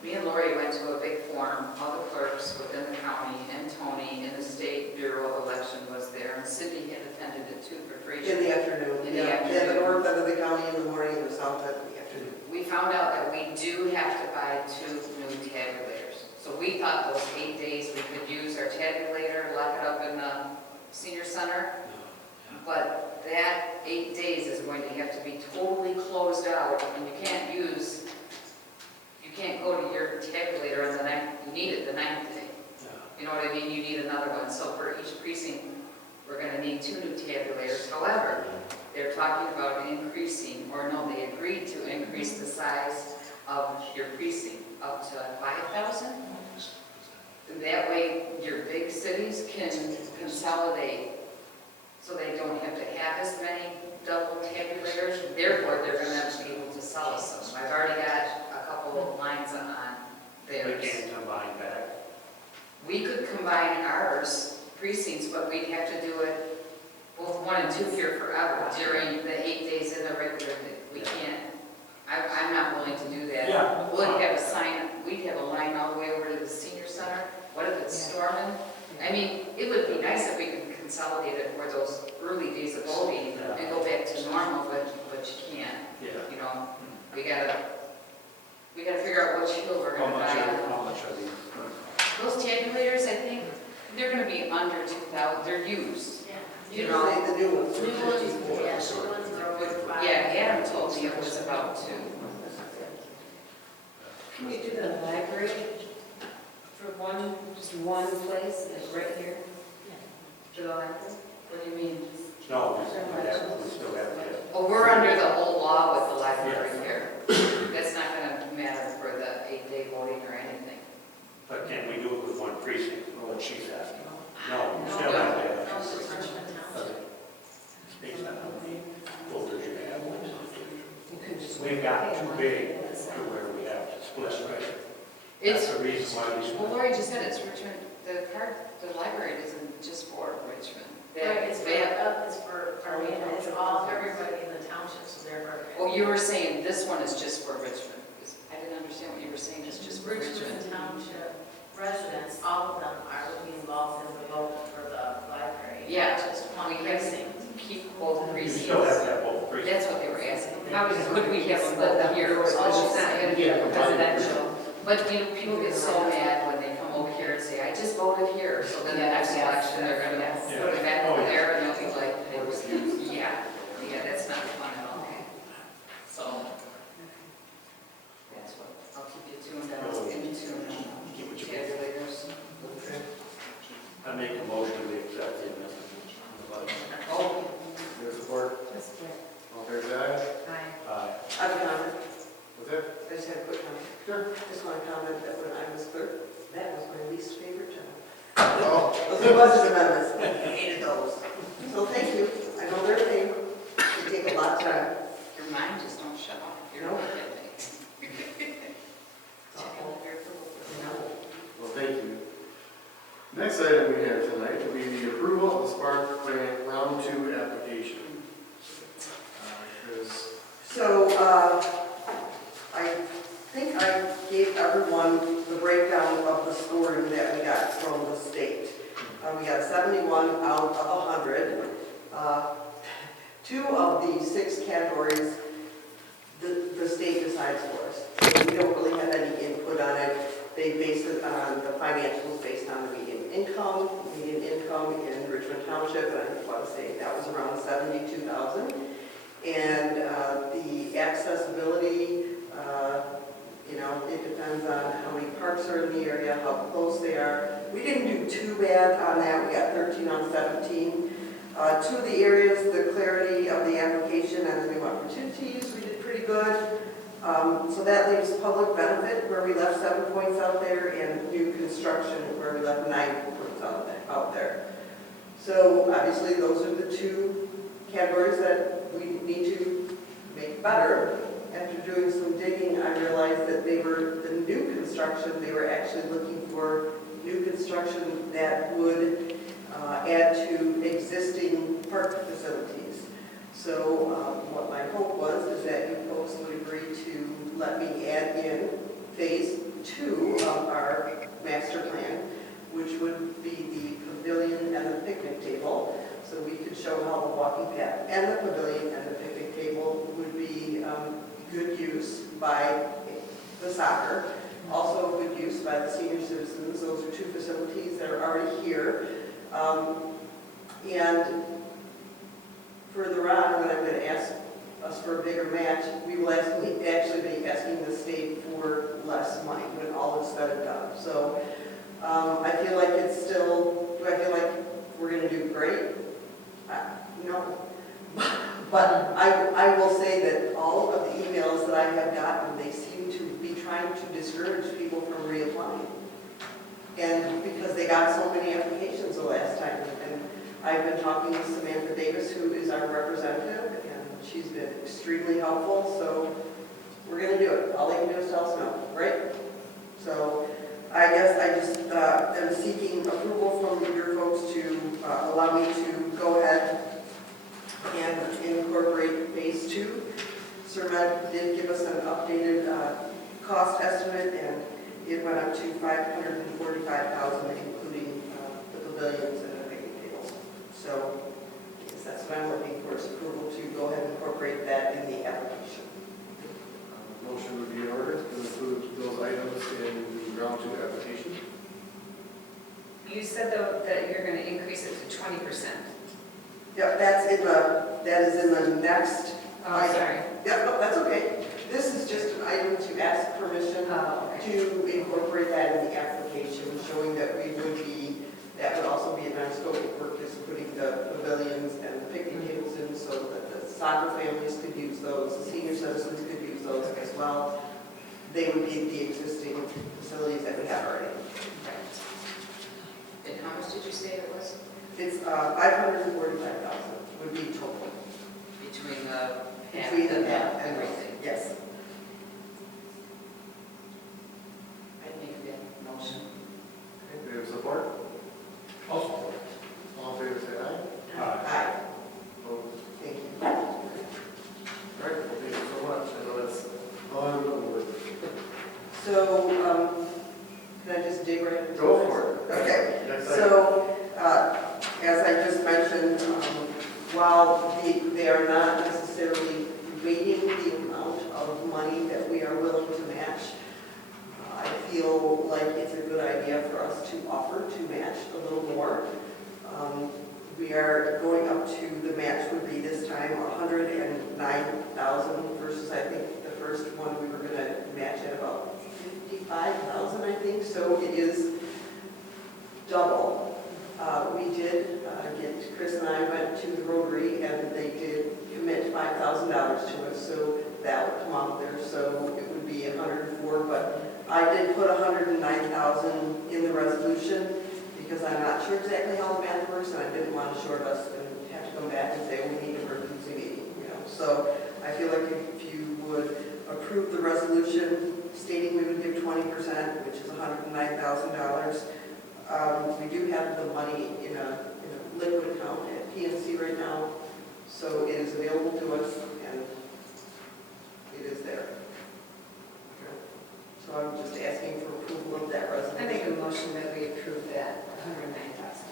me and Lori went to a big forum, all the clerks within the county, and Tony in the State Bureau of Election was there, and Cindy had attended it too for free. In the afternoon. In the Yeah, afternoon. the north end of the county in the morning and the south end in the afternoon. We found out that we do have to buy 2 new tabulators. So we thought those 8 days we could use our tabulator, lock it up in the senior center. But that 8 days is going to have to be totally closed out, and you can't go to your tabulator on the ninth, you need it the 9th day. You know what I mean? You need another one. So for each precinct, we're gonna need 2 new tabulators. However, they're talking about increasing, or no, they agreed to increase the size of your precinct up to 5,000. That way, your big cities can consolidate, so they don't have to have as many double tabulators. Therefore, they're gonna be able to sell us some. I've already got a couple of lines on We theirs. can't combine back. We could combine ours precincts, but we'd have to do it both 1 and 2 here forever during the 8 days in the regular, we can't. I'm not willing to do that. Yeah. We'd have a sign, we'd have a line all the way over to the senior center. What if it's storming? I mean, it would be nice if we could consolidate it for those early days of voting and go back to normal, but you can't. Yeah. You know, we gotta figure out which hill we're How gonna much die on. how much are these? Those tabulators, I think, they're gonna be under 2,000, they're used. You You know, know, the new ones. New ones, yeah, new ones are with five. yeah, Adam told me it was about 2. Can you do the library for just one place, like right here? For the library? What do you mean? No, we still have to. Well, we're under the old law with the library here. That's not gonna matter for the 8-day voting or anything. But can we do it with one precinct, what she's asking? No, we No. still have to. No, it's just Richmond Township. It's based on how many voters you have. You could just- We've got too big to where we have to split, right? It's, That's the reason why we well, split. Lori just said it's Richmond, the library isn't just for Richmond. Right, it's That- for Arena, it's all, everybody in the township, so they're. Oh, you were saying this one is just for Richmond. I didn't understand what you were saying, it's just for Richmond. Richmond Township residents, all of them are involved in the vote for the library. Yeah, Not just one we have to precinct. keep both You precincts. still have to have both precincts. That's what they were asking. How could we have split here? So she's not gonna be residential. But you know, people get so mad when they come over here and say, I just voted here. So then the next election, they're gonna put it back over there and they'll be like, yeah, that's not fun at all. So, that's what, I'll keep you tuned on, in tune on tabulators. I make a motion to accept the amendment on the budget. Oh, Your support, Just split. all fair side? Aye. I have a comment. What's it? I just had a quick comment. Sure. Just want to comment that when I was clerk, that was my least favorite job. Oh, Those are budget amendments. I hated those. So thank you. I know they're a pain. They take a lot of time. your mind just don't shut off. You're No. not that No. well, thank you. Next item we have tonight will be the approval of the Spark Grant Round 2 application. Chris. So, I think I gave everyone the breakdown of the scoring that we got from the state. We got 71 out of 100. 2 of the 6 categories, the state decides for us. So we don't really have any input on it. They base it on the financials based on the median income in Richmond Township, and I want to say that was around 72,000. And the accessibility, it depends on how many parks are in the area, how close they are. We didn't do too bad on that. We got 13 on 17. 2 of the areas, the clarity of the application and the new opportunities, we did pretty good. So that leaves public benefit, where we left 7 points out there, and new construction, where we left 9 points out there. So obviously, those are the 2 categories that we need to make better. After doing some digging, I realized that they were the new construction. They were actually looking for new construction that would add to existing park facilities. So what my hope was is that you folks would agree to let me add in phase 2 of our master plan, which would be the pavilion and the picnic table. So we could show how the walking path and the pavilion and the picnic table would be good use by the soccer. Also good use by the senior citizens. Those are 2 facilities that are already here. And further on, when I'm going to ask us for a bigger match, we will actually be asking the state for less money when all is said and done. So I feel like it's still, do I feel like we're going to do great? No. But I will say that all of the emails that I have gotten, they seem to be trying to discourage people from reapplying. And because they got so many applications the last time. And I've been talking with Samantha Davis, who is our representative, and she's been extremely helpful. So we're going to do it. All they can do is tell us no, right? So I guess I just am seeking approval from your folks to allow me to go ahead and incorporate phase 2. SERMED did give us an updated cost estimate, and it went up to $545,000, including the pavilions and the picnic tables. So I guess that's what I'm looking for, is approval to go ahead and incorporate that in the application. Motion would be in order to include those items in the round 2 application. You said though that you're going to increase it to 20%. Yep, that is in the next Oh, item. sorry. Yep, no, that's okay. This is just an item to ask permission to incorporate that in the application, showing that we would be, that would also be a nice scope of work, is putting the pavilions and the picnic tables in so that the soccer families could use those, the senior citizens could use those as well. They would be the existing facilities that we have already. And how much did you say it was? It's $545,000 would be total. Between the path Between the and path and everything? Yes. I'd make that motion. Okay, do you have support? Also, All in favor, say aye. Aye. Opposed? Thank you. All right, well, thank you so much. I know that's long, but So, can I just dig right into go this? for it. Okay. Next item. So, as I just mentioned, while they are not necessarily rating the amount of money that we are willing to match, I feel like it's a good idea for us to offer to match a little more. We are going up to, the match would be this time $109,000 versus I think the first one we were going to match at about $55,000, I think. So it is double. We did Chris and I went to the Rotary, and they did commit $5,000 to us, so that would come out there. So it would be 104, but I did put 109,000 in the resolution because I'm not sure exactly how the math works, and I didn't want to short us and have to come back and say, we need an emergency meeting, So I feel like if you would approve the resolution stating we would give 20%, which is $109,000, We do have the money in a liquid account at PNC right now, so it is available to us, and it is there. So I'm just asking for approval of that I make a resolution. motion that we approve that 109,000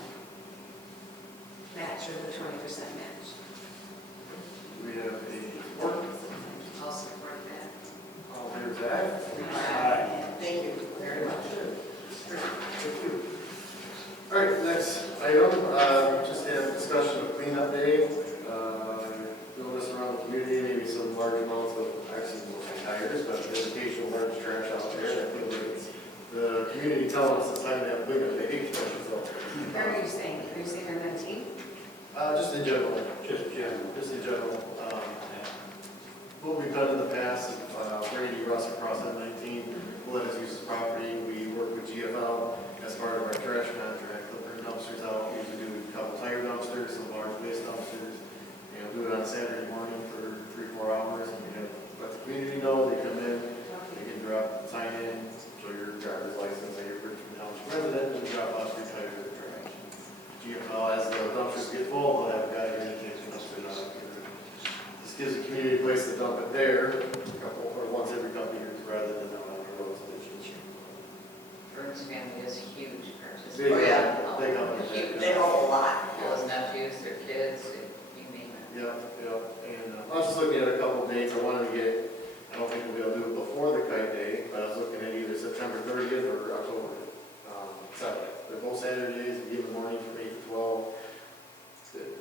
match, or the 20% match. We have a support. I'll support that. All in favor, say aye. Aye. Thank you very much. Thank you. All right, next item, just have discussion of cleanup day. Notice around the community, maybe some large amounts of, actually mostly tires, but educational large trash out there. I feel like it's the community telling us it's time to have cleanup day. So, What are you saying? Are you saying on 19? just in general. Just general. Just in general. What we've done in the past, Randy Russ across M19 will let us use his property. We work with GFL as part of our trash contract. They'll bring dumpsters out. We usually do a couple tire dumpsters, some large waste dumpsters. And we'll do it on Saturday morning for 3-4 hours. And we have, let the community know, they come in, they can drop, sign in, show your driver's license, that you're a Richmond Township resident, and drop off your tires in the trash. GFL, as the dumpsters get full, they'll have a guy here that takes the dumpster out. This gives the community a place to dump it there, once every couple of years, rather than out on the roads. Burns family is huge. Big, Oh, yeah. big company. Huge. They help a lot. All his nephews, their kids, you name it. Yeah, yeah, and I was just looking at a couple of dates. I wanted to get, I don't think we'll be able to do it before the kite day, but I was looking at either September 30th or October 7th. They're both Saturdays, we give the morning from 8 to 12.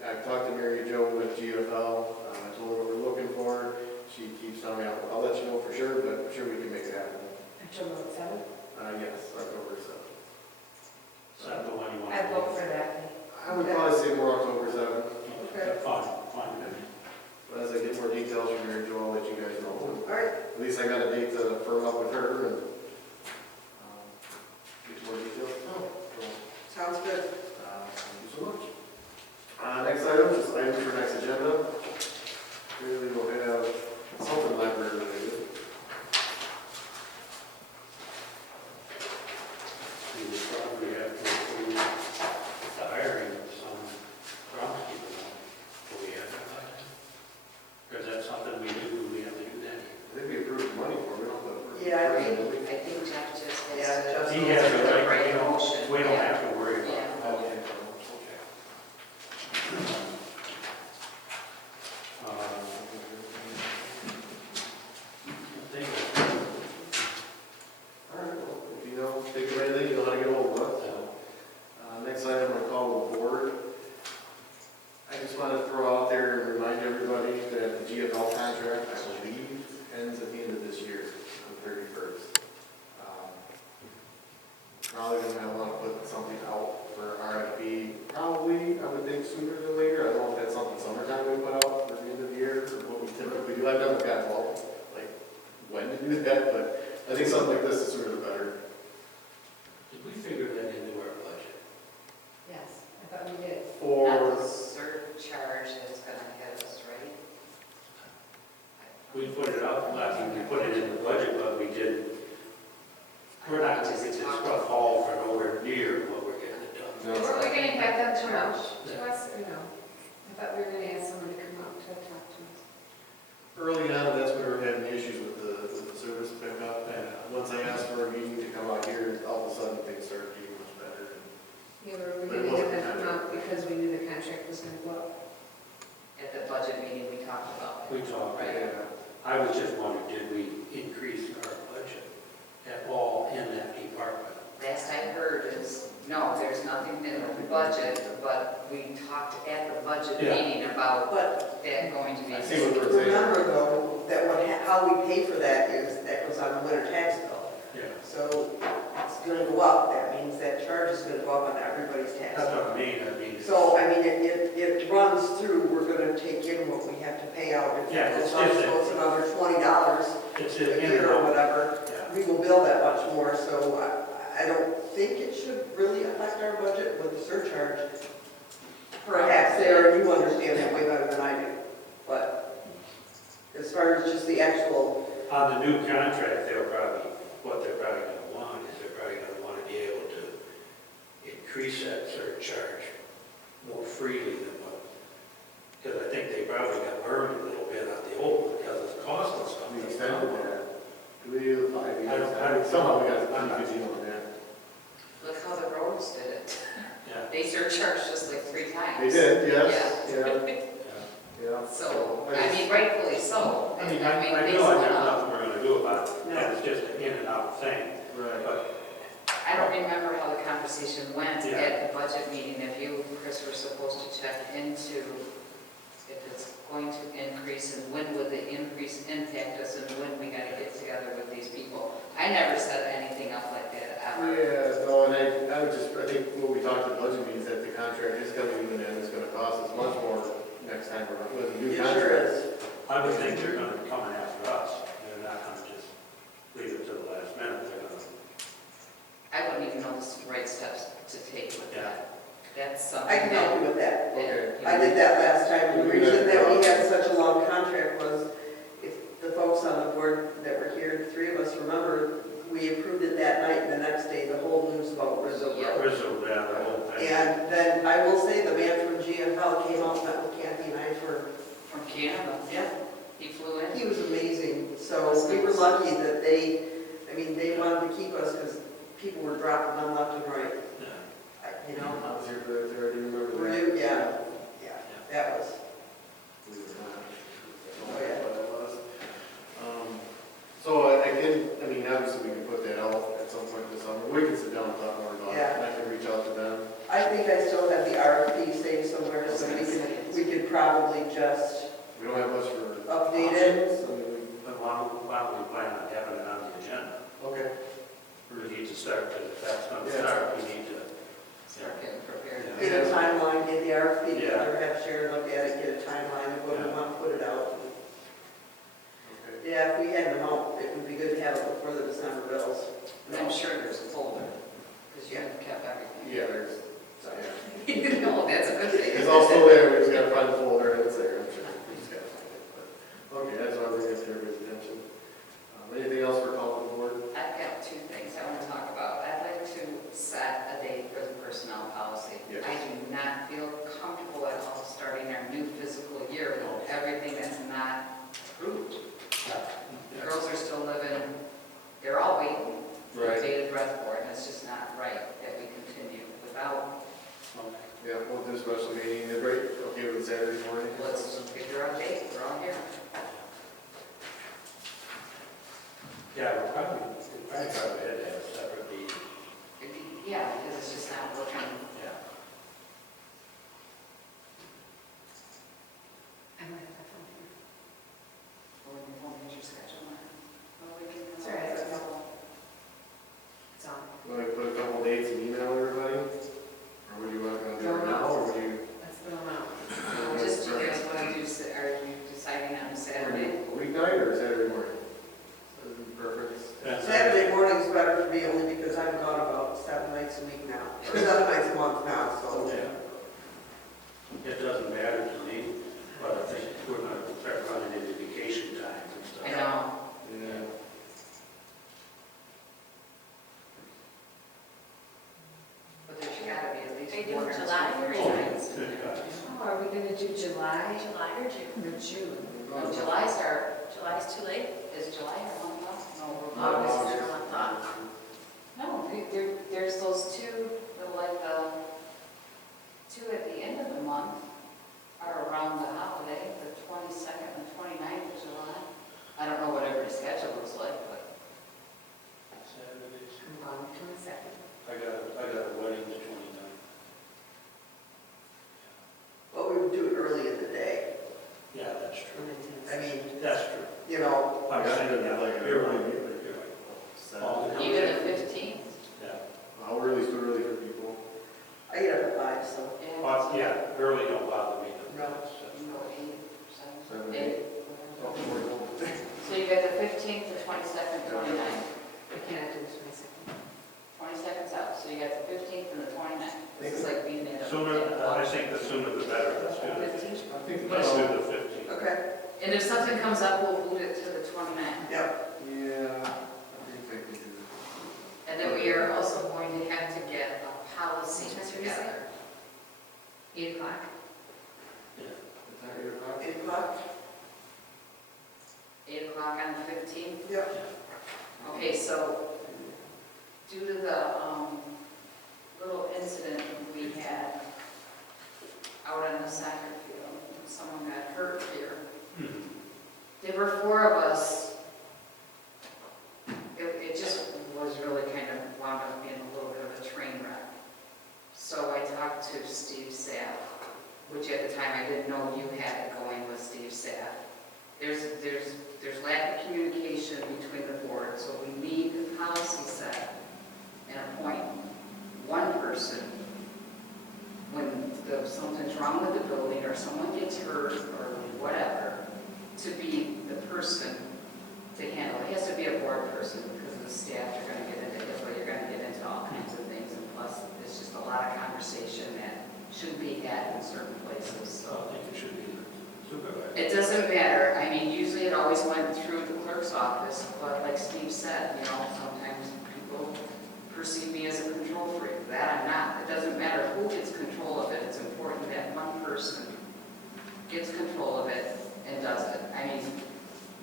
I talked to Mary Jo with GFL. I told her what we're looking for. She keeps telling me, I'll let you know for sure, but I'm sure we can make it happen. October 7th? Yes, October 7th. Is that the one you want? I vote for that. I would probably say more October 7th. Okay. Fine. But as I get more details from Mary Jo, I'll let you guys know. All right. At least I got a date to firm up with her and get more details. Sounds good. Thank you so much. Next item, just item for next agenda. Really we'll have something library related. We would probably have to approve the hiring of some groundskeeper now. Do we have to buy that? Or is that something we do, we have to do that? I think we approved money for it. We don't have to. Yeah, I I think Jeff just has Yeah, to. Jeff- He has to, Right, right, we don't, motion. we don't Yeah. have to worry about it. Yeah. Okay. I think All right, well, if you know, think of anything, you know how to get hold of us. Next item, I call the board. I just want to throw out there and remind everybody that the GFL contract, I believe, ends at the end of this year, on 31st. Probably gonna want to put something out for RFP, probably, I would think sooner than later. I don't know if that's something summertime we put out for the end of the year, or what we typically do. I've never got involved, like, when to do that, but I think something like this is sooner the better. Did we figure that into our budget? Yes, I thought we did. Not For, the surcharge that's gonna hit us, right? We put it up, I mean, we put it in the budget, but we did, we're not gonna get this stuff all for nowhere near what we're getting it done. No. Were we going to have them come out to us, or no? I thought we were going to ask someone to come out to talk to us. early on, that's when we were having issues with the service pickup, and once I asked for a meeting to come out here, all of a sudden things started getting much better. We were going to have them come out because we knew the contract was going to go up. At the budget meeting, we talked about We it. talked, Right. I was just wondering, did we increase our budget at all in that department? Last I heard is, no, there's nothing in the budget, but we talked at the budget Yeah. meeting about But that going to be. I see what we're saying. remember though, that how we pay for that is, that goes on the winter tax bill. Yeah. So it's gonna go up. That means that charge is gonna go up on everybody's tax That's bill. what I mean, So, I mean, it runs through, we're gonna take in what we have to pay out. If Yeah, it it's goes up, just so it's another $20 it's a in year or and out. whatever, Yeah. we will bill that much more. So I don't think it should really affect our budget with the surcharge. Perhaps there, and you understand that way better than I do. But as far as just the actual, On the new contract, they're probably, what they're probably gonna want is they're probably gonna wanna be able to, if increase that surcharge more freely than what, because I think they probably got burned a little bit on the old one because it's costing We something. extended that. Do we do 5 years? I don't- Somehow we got I'm not- a deal on that. Look how the roads did it. Yeah, They surcharged us like 3 times. They did, yes, yeah, yeah. yeah. So, I mean, rightfully so. I mean, things I realize went there's up. nothing we're gonna do about it, and it's just an in and out thing, Right. but, I don't remember how the conversation went Yeah. at the budget meeting, if you, Chris, were supposed to check into if it's going to increase and when would the increase impact us and when we gotta get together with these people. I never said anything up like that ever. Yeah, no, and I would just, I think what we talked at budget meetings, that the contract is coming in and it's gonna cost us much more next time around with a new It contract. sure is. I would think they're gonna be coming after us, they're not gonna just leave it to the last minute, they're gonna, I wouldn't even know the right steps to take with Yeah. that. That's something I can help that. you with that. Okay. I did that last time. The We reason did. that we had such a long contract was, if the folks on the board that were here, 3 of us remember, we approved it that night, and the next day, the whole news about Rizzo Road. Rizzo, yeah, the whole thing. And then, I will say, the man from GFL came out, met with Kathy and I for, From Canada. yeah, He flew in. he was amazing. So we were lucky that they wanted to keep us, because people were dropping them left and right, Yeah. you know. I was here for that, I do remember Were that. you? Yeah, that was, Believe it or not. Oh, yeah. But it was. So again, I mean, obviously we can put that out at some point this summer. We can sit down and talk more about it. Yeah. And I can reach out to them. I think I still have the RFP saved somewhere, so we could probably just We don't have much for. update it. options. I mean, But why don't we plan on having it on the agenda? Okay. We need to start, if that's gonna Yeah. start, we need to, Start getting prepared. Get a timeline, get the RFP Yeah. together, have Sharon look at it, get a timeline of when we want to put it out. Okay. Yeah, if we had an amount, it would be good to have it before the December bills. And I'm sure there's a folder, because you kept everything. Yeah, there's, So, yeah. No, that's a good thing. It's also there, we just gotta find the folder and it's there, I'm sure. We just gotta find it. But, okay, that's why we're bringing it to everybody's attention. Anything else for calling the board? I've got 2 things I want to talk about. I'd like to set a date for the personnel policy. Yes. I do not feel comfortable at all starting our new fiscal year with everything that's not approved. The girls are still living, they're all waiting for Right. bated breath for it, and it's just not right that we continue without, Yeah, we'll do a special meeting, the break, okay, with Saturday morning? let's figure out a date, we're all here. yeah, we're probably had to have a separate meeting. Yeah, because it's just not working. Yeah. I might have that phone here. Or we won't get your schedule on. Well, we can. It's all right. It's on. Want to put a couple dates and email everybody? Or would you want to do it now, or would you? Let's put them out. Just, do you guys want to do, are you deciding on Saturday? Weeknight or Saturday morning? Perfect. Saturday morning's better for me only because I'm gone about 7 nights a week now, or 7 nights a month now, so. Yeah. It doesn't matter to me, but I think we're gonna start running into vacation times and stuff. I know. Yeah. But there's gotta be at least They do 1 or 2 July or free June? nights. Good God. Oh, are we gonna do July July or June? or June? No, July's our, July's too late. is July our month off? No, we're August is our month off. No, there's those 2, like, 2 at the end of the month are around the holiday, the 22nd and 29th of July. I don't know what everybody's schedule looks like, but Saturdays. I'm gone the 22nd. I got a wedding the 29th. But we would do it early in the day. Yeah, that's true. I mean, That's true. you know, I'm saying, yeah, Like you're early, right. like, You're right. Saturday. even the 15th. Yeah. How early is too early for people? I get up at 5, so. and Well, yeah, early don't bother me. No. you can go 8 or 7, 7, 8. Oh, four. So you got the 15th, the 22nd, 29th. We cannot do the 22nd. 22nd's out, so you got the 15th and the 29th. This is like being in a. Sooner, I think the sooner the better. Let's do the 15th. I think, Let's do the 15th. Okay, And if something comes up, we'll move it to the 29th. yep. yeah, I think they can do And then we are also going to have to get a policy together. 8 o'clock. Is that your thoughts? 8 o'clock? 8 o'clock on the 15th? Yep. Okay, so due to the little incident we had out on the soccer field, someone got hurt here. There were 4 of us. It just was really kind of wound up being a little bit of a train wreck. So I talked to Steve Sapp, which at the time I didn't know you had it going with Steve Sapp. There's lack of communication between the board, so we need the policy set and appoint one person when something's wrong with the building or someone gets hurt or whatever, to be the person to handle. It has to be a board person because the staff are going to get into it, but you're going to get into all kinds of things, and plus it's just a lot of conversation that should be had in certain places, so. I think it should be supervised. It doesn't matter, I mean, usually it always went through the clerk's office, but like Steve said, sometimes people perceive me as a control freak. That I'm not. It doesn't matter who gets control of it, it's important that one person gets control of it and does it. I mean,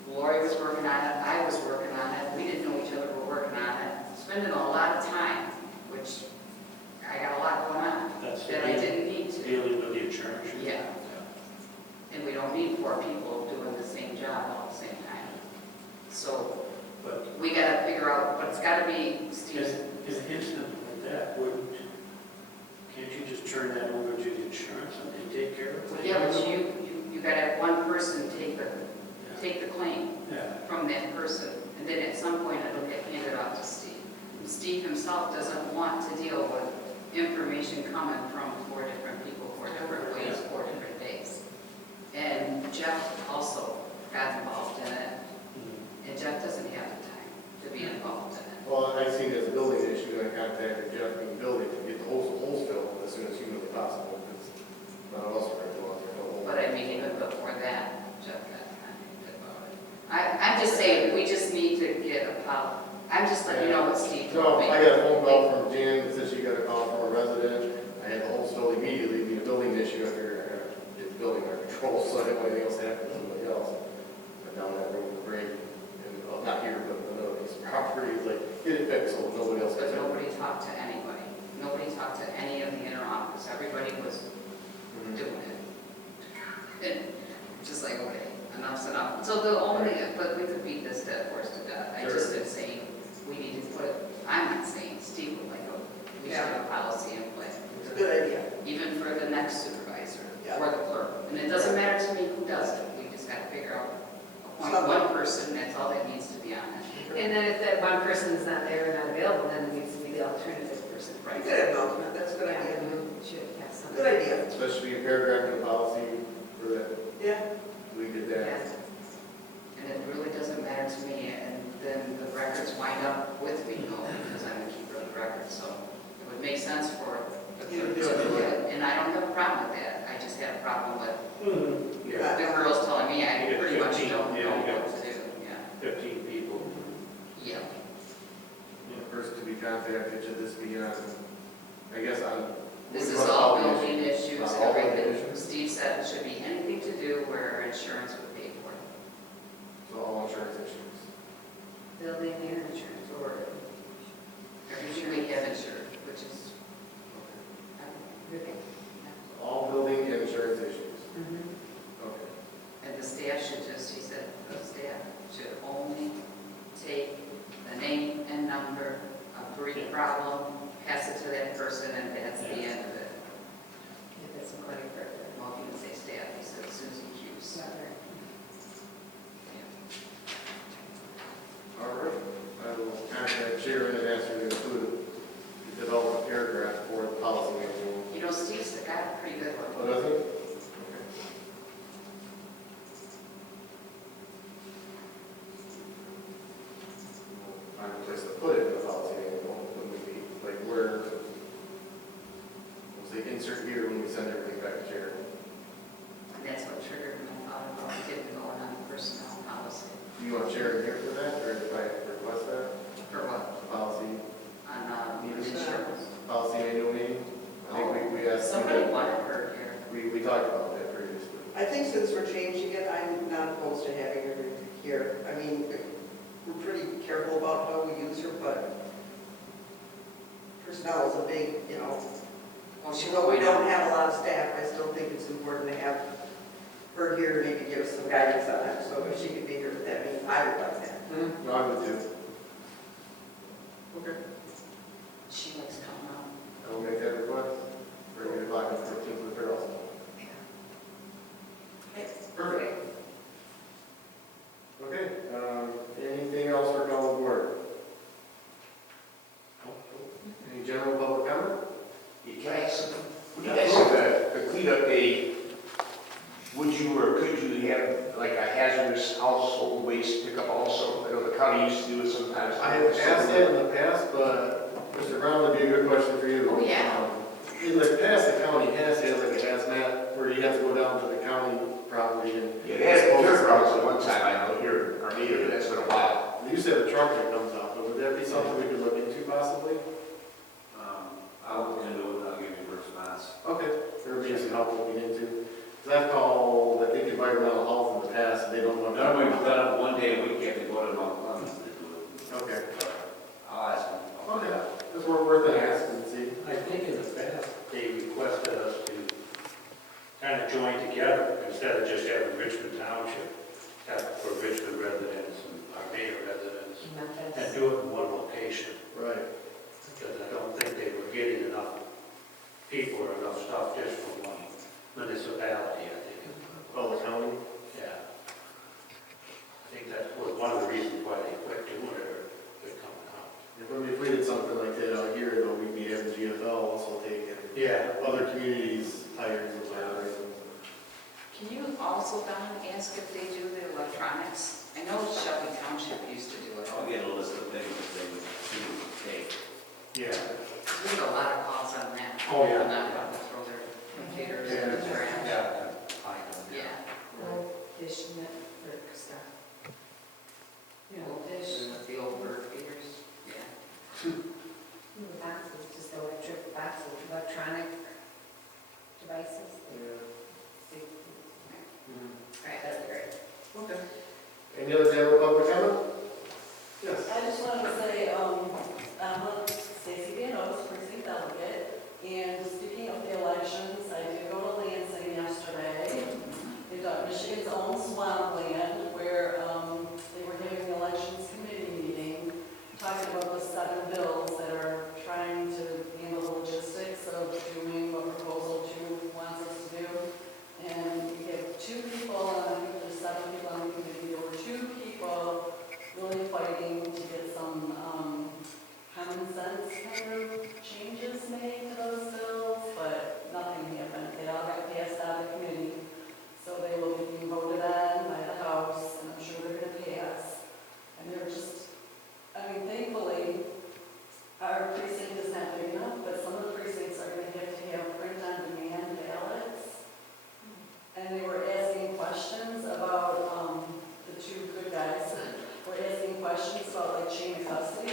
Lori was working on it, I was working on it, we didn't know each other were working on it, spending a lot of time, which I got a lot going on That's that I didn't need to. dealing with the insurance. Yeah. And we don't need 4 people doing the same job all at the same time. So But we gotta figure out, but it's gotta be Steve's. in an incident like that, can't you just turn that over to the insurance and they take care of it? Yeah, but you gotta have one person take the claim Yeah. from that person, and then at some point it'll get handed off to Steve. Steve himself doesn't want to deal with information coming from 4 different people, 4 different ways, 4 different days. And Jeff also got involved in it, and Jeff doesn't have the time to be involved in it. Well, I seen it as a building issue, and I contacted Jeff in the building to get the holes filled as soon as humanly possible, because none of us were going to go out there and fill holes. But I mean, even before that, Jeff got contacted about it. I'm just saying, we just need to get a policy. I'm just letting you know what Steve No, told me. I got a phone call from Jan that said she got a call from a resident. I had the holes filled immediately, being a building issue, I figured I gotta get the building under control, so I didn't want anything else to happen to somebody else. But down that road with the break, and not here, but another piece of property, is like, get it fixed so nobody else But gets it. nobody talked to anybody. Nobody talked to any of the inner office. Everybody was doing it. And just like, okay, enough's enough. So but we could beat this dead horse to death. I just am saying, we need to put, I'm not saying Steve would like, we should have a policy in place. It's a good idea. Even for the next supervisor Yeah. or the clerk. And it doesn't matter to me who does it. We just got to figure out, appoint one person, that's all that needs to be on it. And then if that one person is not there or not available, then it needs to be the alternative person. You could have an alternate, that's a good Yeah, idea. we should have something. Good idea. Especially a paragraph in the policy for that, Yeah. we did Yeah. that. And it really doesn't matter to me, and then the records wind up with me, because I'm the keeper of the records, so it would make sense for the You clerk do to it. do it. And I don't have a problem with that, I just have a problem with Yeah. the girls telling me I You get pretty much 15, don't yeah, know you got- what to do, yeah. 15 people. Yeah. The person to be contacted, should this be on, I guess on. This is all building building issues, Not all building everything. issues. Steve said it should be anything to do where insurance would pay for it. So all insurance issues. Building and insurance, or Everything we have insured, which is, everything. All building and insurance issues. Mhm. Okay. and the staff should just, he said, the staff should only take the name and number, a brief problem, pass it to that person, and that's the end of it. If it's a credit card. Well, he didn't say staff, he said Susie Hughes. Not right. All right. I will contact Sharon and ask her to include the development paragraph for the policy manual. You know, Steve's got a pretty good one. Oh, does he? Okay. Find a place to put it in the policy manual, when we meet, like where, we'll say insert here when we send everything back to Sharon. And that's what triggered my thought about getting going on personnel policy. Do you want Sharon here for that, or if I request that? For what? Policy, On insurance. policy manual meeting? talked about that previously. I think since we're changing it, I'm not opposed to having her here. I mean, we're pretty careful about how we use her, but personnel is a big, Well, she although we went don't out. have a lot of staff, I still think it's important to have her here, maybe give us some guidance on it. So if she could be here with that meeting, I would like that. No, I would too. Okay, She likes coming out. I will make that request for 8 o'clock on the 14th with her also. Perfect. Okay, anything else for calling board? Any general public comment? Can I ask something? Would you guys have a clean up day? Would you or could you have like a hazardous household waste pickup also? I know the county used to do it sometimes. I have asked that in the past, but Mr. Brown would be a good question for you. Oh, yeah. In the past, the county has had like a hazmat where you have to go down to the county property and. Yeah, they had dirt routes at one time, I know, here in Armada, but that's been a while. They used to have a truck that comes out, but would that be something we could look into possibly? I'll look into it and I'll give you a response. Okay, there would be some help looking into. Because I've called, I think, environmental health in the past, and they don't want. No, we've done it one day a week, you have to go to Mount Clemens to do it. Okay, I'll ask them. okay, that's worth an ask and see. I think in the past, they requested us to kind of join together instead of just having Richmond Township, have for Richmond residents and Armada residents, and Memphis. do it in one location. Right. Because I don't think they were getting enough people or enough stuff just from one municipality, I think. Oh, the county? Yeah. I think that was one of the reasons why they quit doing it or quit coming out. If we did something like that out here, though, we'd be having GFL also take it. Yeah. Other communities' tires and tires. Can you also, Don, ask if they do the electronics? I know Shelby Township used to do it. I'll get a list of things that they would take. Yeah. We get a lot of calls on that. Oh, yeah. Not about to throw their computers in the trash. Yeah. I know. Yeah. Old fish network stuff. Old dish, the old bird feeders, yeah. Boxes, just electric boxes, electronic devices. Right, that'd be great. Okay. Any other general public comment? Yes. I just wanted to say, I'm Stacy Vanos, precinct delegate, and speaking of the elections, I did go to Lansing yesterday. They got Michigan's own swampland where they were having the elections committee meeting, talking about the 7 bills that are trying to handle the logistics of doing what Proposal 2 wants us to do. And we have 2 people, and I think there's 7 people on the committee. There were 2 people really fighting to get some common sense kind of changes made to those bills, but nothing happened. They all got passed out of the committee, so they will be being voted on by the House, and I'm sure they're going to pass. And they're just, I mean, thankfully, our precinct is not big enough, but some of the precincts are going to have print-on-demand ballots. And they were asking questions about the 2 good guys. Were asking questions about like chain of custody.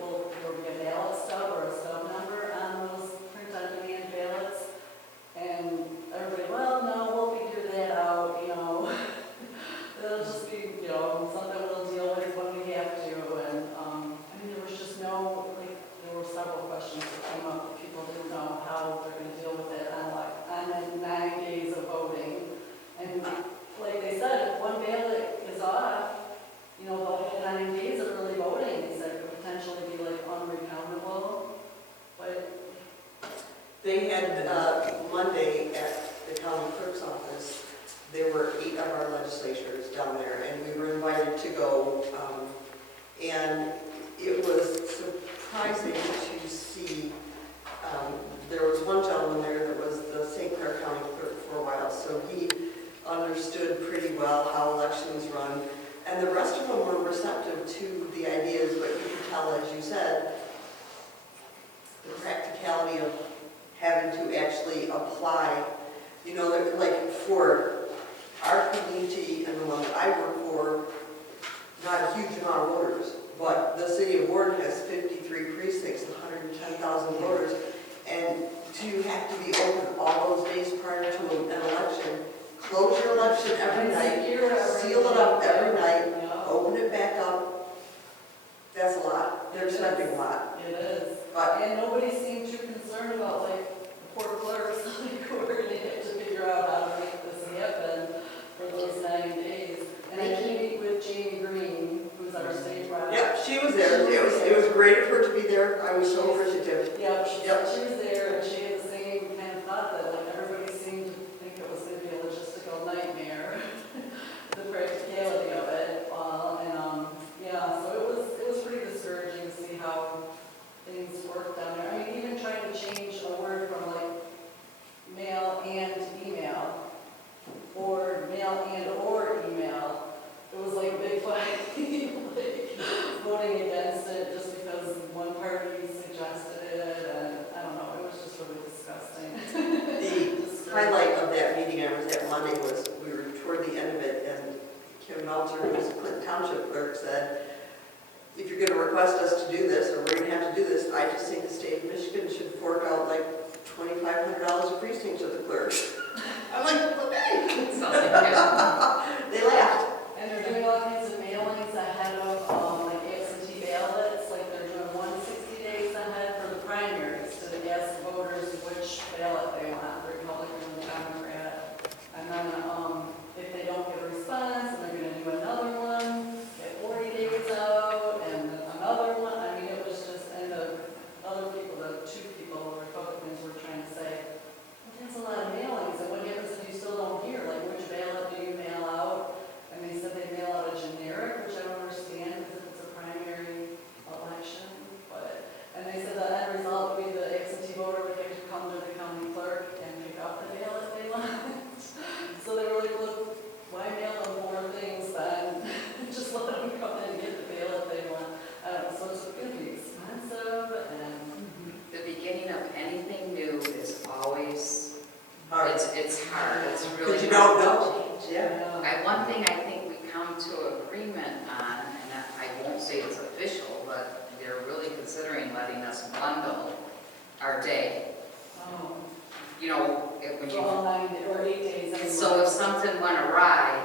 Will there be a ballot stub or a stub number on those print-on-demand ballots? And everybody, well, no, we'll figure that out. It'll just be something we'll deal with when we have to. And I mean, there was just no there were several questions that came up that people didn't know how they're going to deal with it on the 9 days of voting. And like they said, if one ballot is off, the whole 9 days of early voting, they said it could potentially be like unrecountable. But They had Monday at the county clerk's office, there were 8 of our legislators down there, and we were invited to go. And it was surprising to see, there was one gentleman there that was the St. Clair County clerk for a while, so he understood pretty well how elections run. And the rest of them were receptive to the ideas, but you could tell, as you said, the practicality of having to actually apply, like for our community and the one that I work for, not a huge amount of voters, but the city of Warren has 53 precincts, 110,000 voters, and to have to be open all those days prior to an election close your election every night, seal it up every night, open it back up. That's a lot. They're expecting a lot. It is. But And nobody seemed too concerned about like the poor clerks, like where they had to figure out how to make this happen for those 9 days. And I did meet with Jamie Green, who's our state rep. yeah, she was there. It was great of her to be there. I was so appreciative. Yep, she was there, and she had the same kind of thought that like everybody seemed to think it was going to be a logistical nightmare, the practicality of it. Yeah, so it was pretty discouraging to see how things work down there. I mean, even trying to change a word from like mail and email, or mail and or email, it was like a big fight, like voting against it just because one party suggested it, and I don't know, it was just really disgusting. The highlight of that meeting I was at Monday was we were toward the end of it, and Kim Meltzer, who was the Clinton Township clerk, said, if you're going to request us to do this, or we're going to have to do this, I just think the state of Michigan should fork out like $2,500 a precinct to the clerks. I'm like, okay. Sounds like good. They laughed. And they're doing all kinds of mailings ahead of like absentee ballots, like they're doing 160 days ahead for the primaries to ask voters which ballot they want, Republican or Democrat. And then if they don't get a response, they're going to do another one at 40 days out, and another one. I mean, it was just, and the other people, the two people, the Republicans were trying to say, well, that's a lot of mailings, and what happens if you still don't hear? Like, which ballot do you mail out? And they said they mail out a generic, which I don't understand because it's a primary election. And they said the end result would be the absentee voter would have to come to the county clerk and pick up the ballot they want. So they were like, look, why mail them more things than just let them come in and get the ballot they want? I don't know, so it's going to be expensive, and The beginning of anything new is always, Hard. it's hard, it's really But you hard don't to know. change. Yeah. One thing I think we come to agreement on, and I won't say it's official, but they're really considering letting us bundle our day. You know, when for all you, 9 or 8 days anyway. so if something went awry,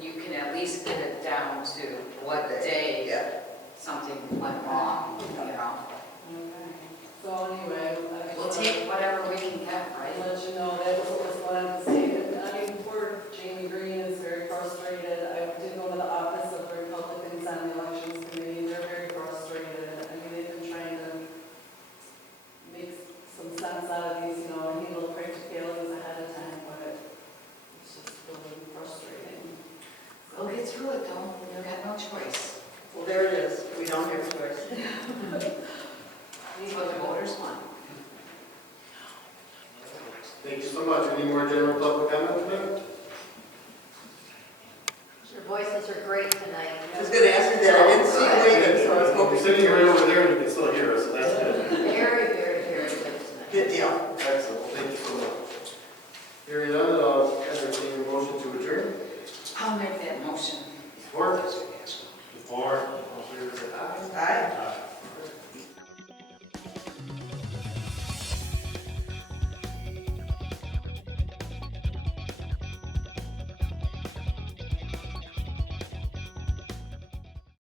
you can at least get it down to what day Yeah. something went wrong, you know. Okay. So anyway, We'll take whatever we can get, I right? let you know that was what was going on stated. I mean, poor Jamie Green is very frustrated. I did go to the office of the Republicans on the elections committee. They're very frustrated. I mean, they've been trying to make some sense out of these, you know, handle practicalities ahead of time, but it's just really frustrating. We'll get through it though, we've got no choice. Well, there it is. We don't have a choice. That's what the voters want. Thank you so much. Any more general public comment tonight? Your voices are great tonight. I was going to ask you that. I didn't see you waving, so I was You're hoping. sitting right over there and you can still hear us, so that's good. Very, very, very good tonight. Good deal. Excellent. Thank you so much. Hearing none, I'll entertain a motion to adjourn. I'll make that motion. Support. Support. All in favor, say aye. Aye.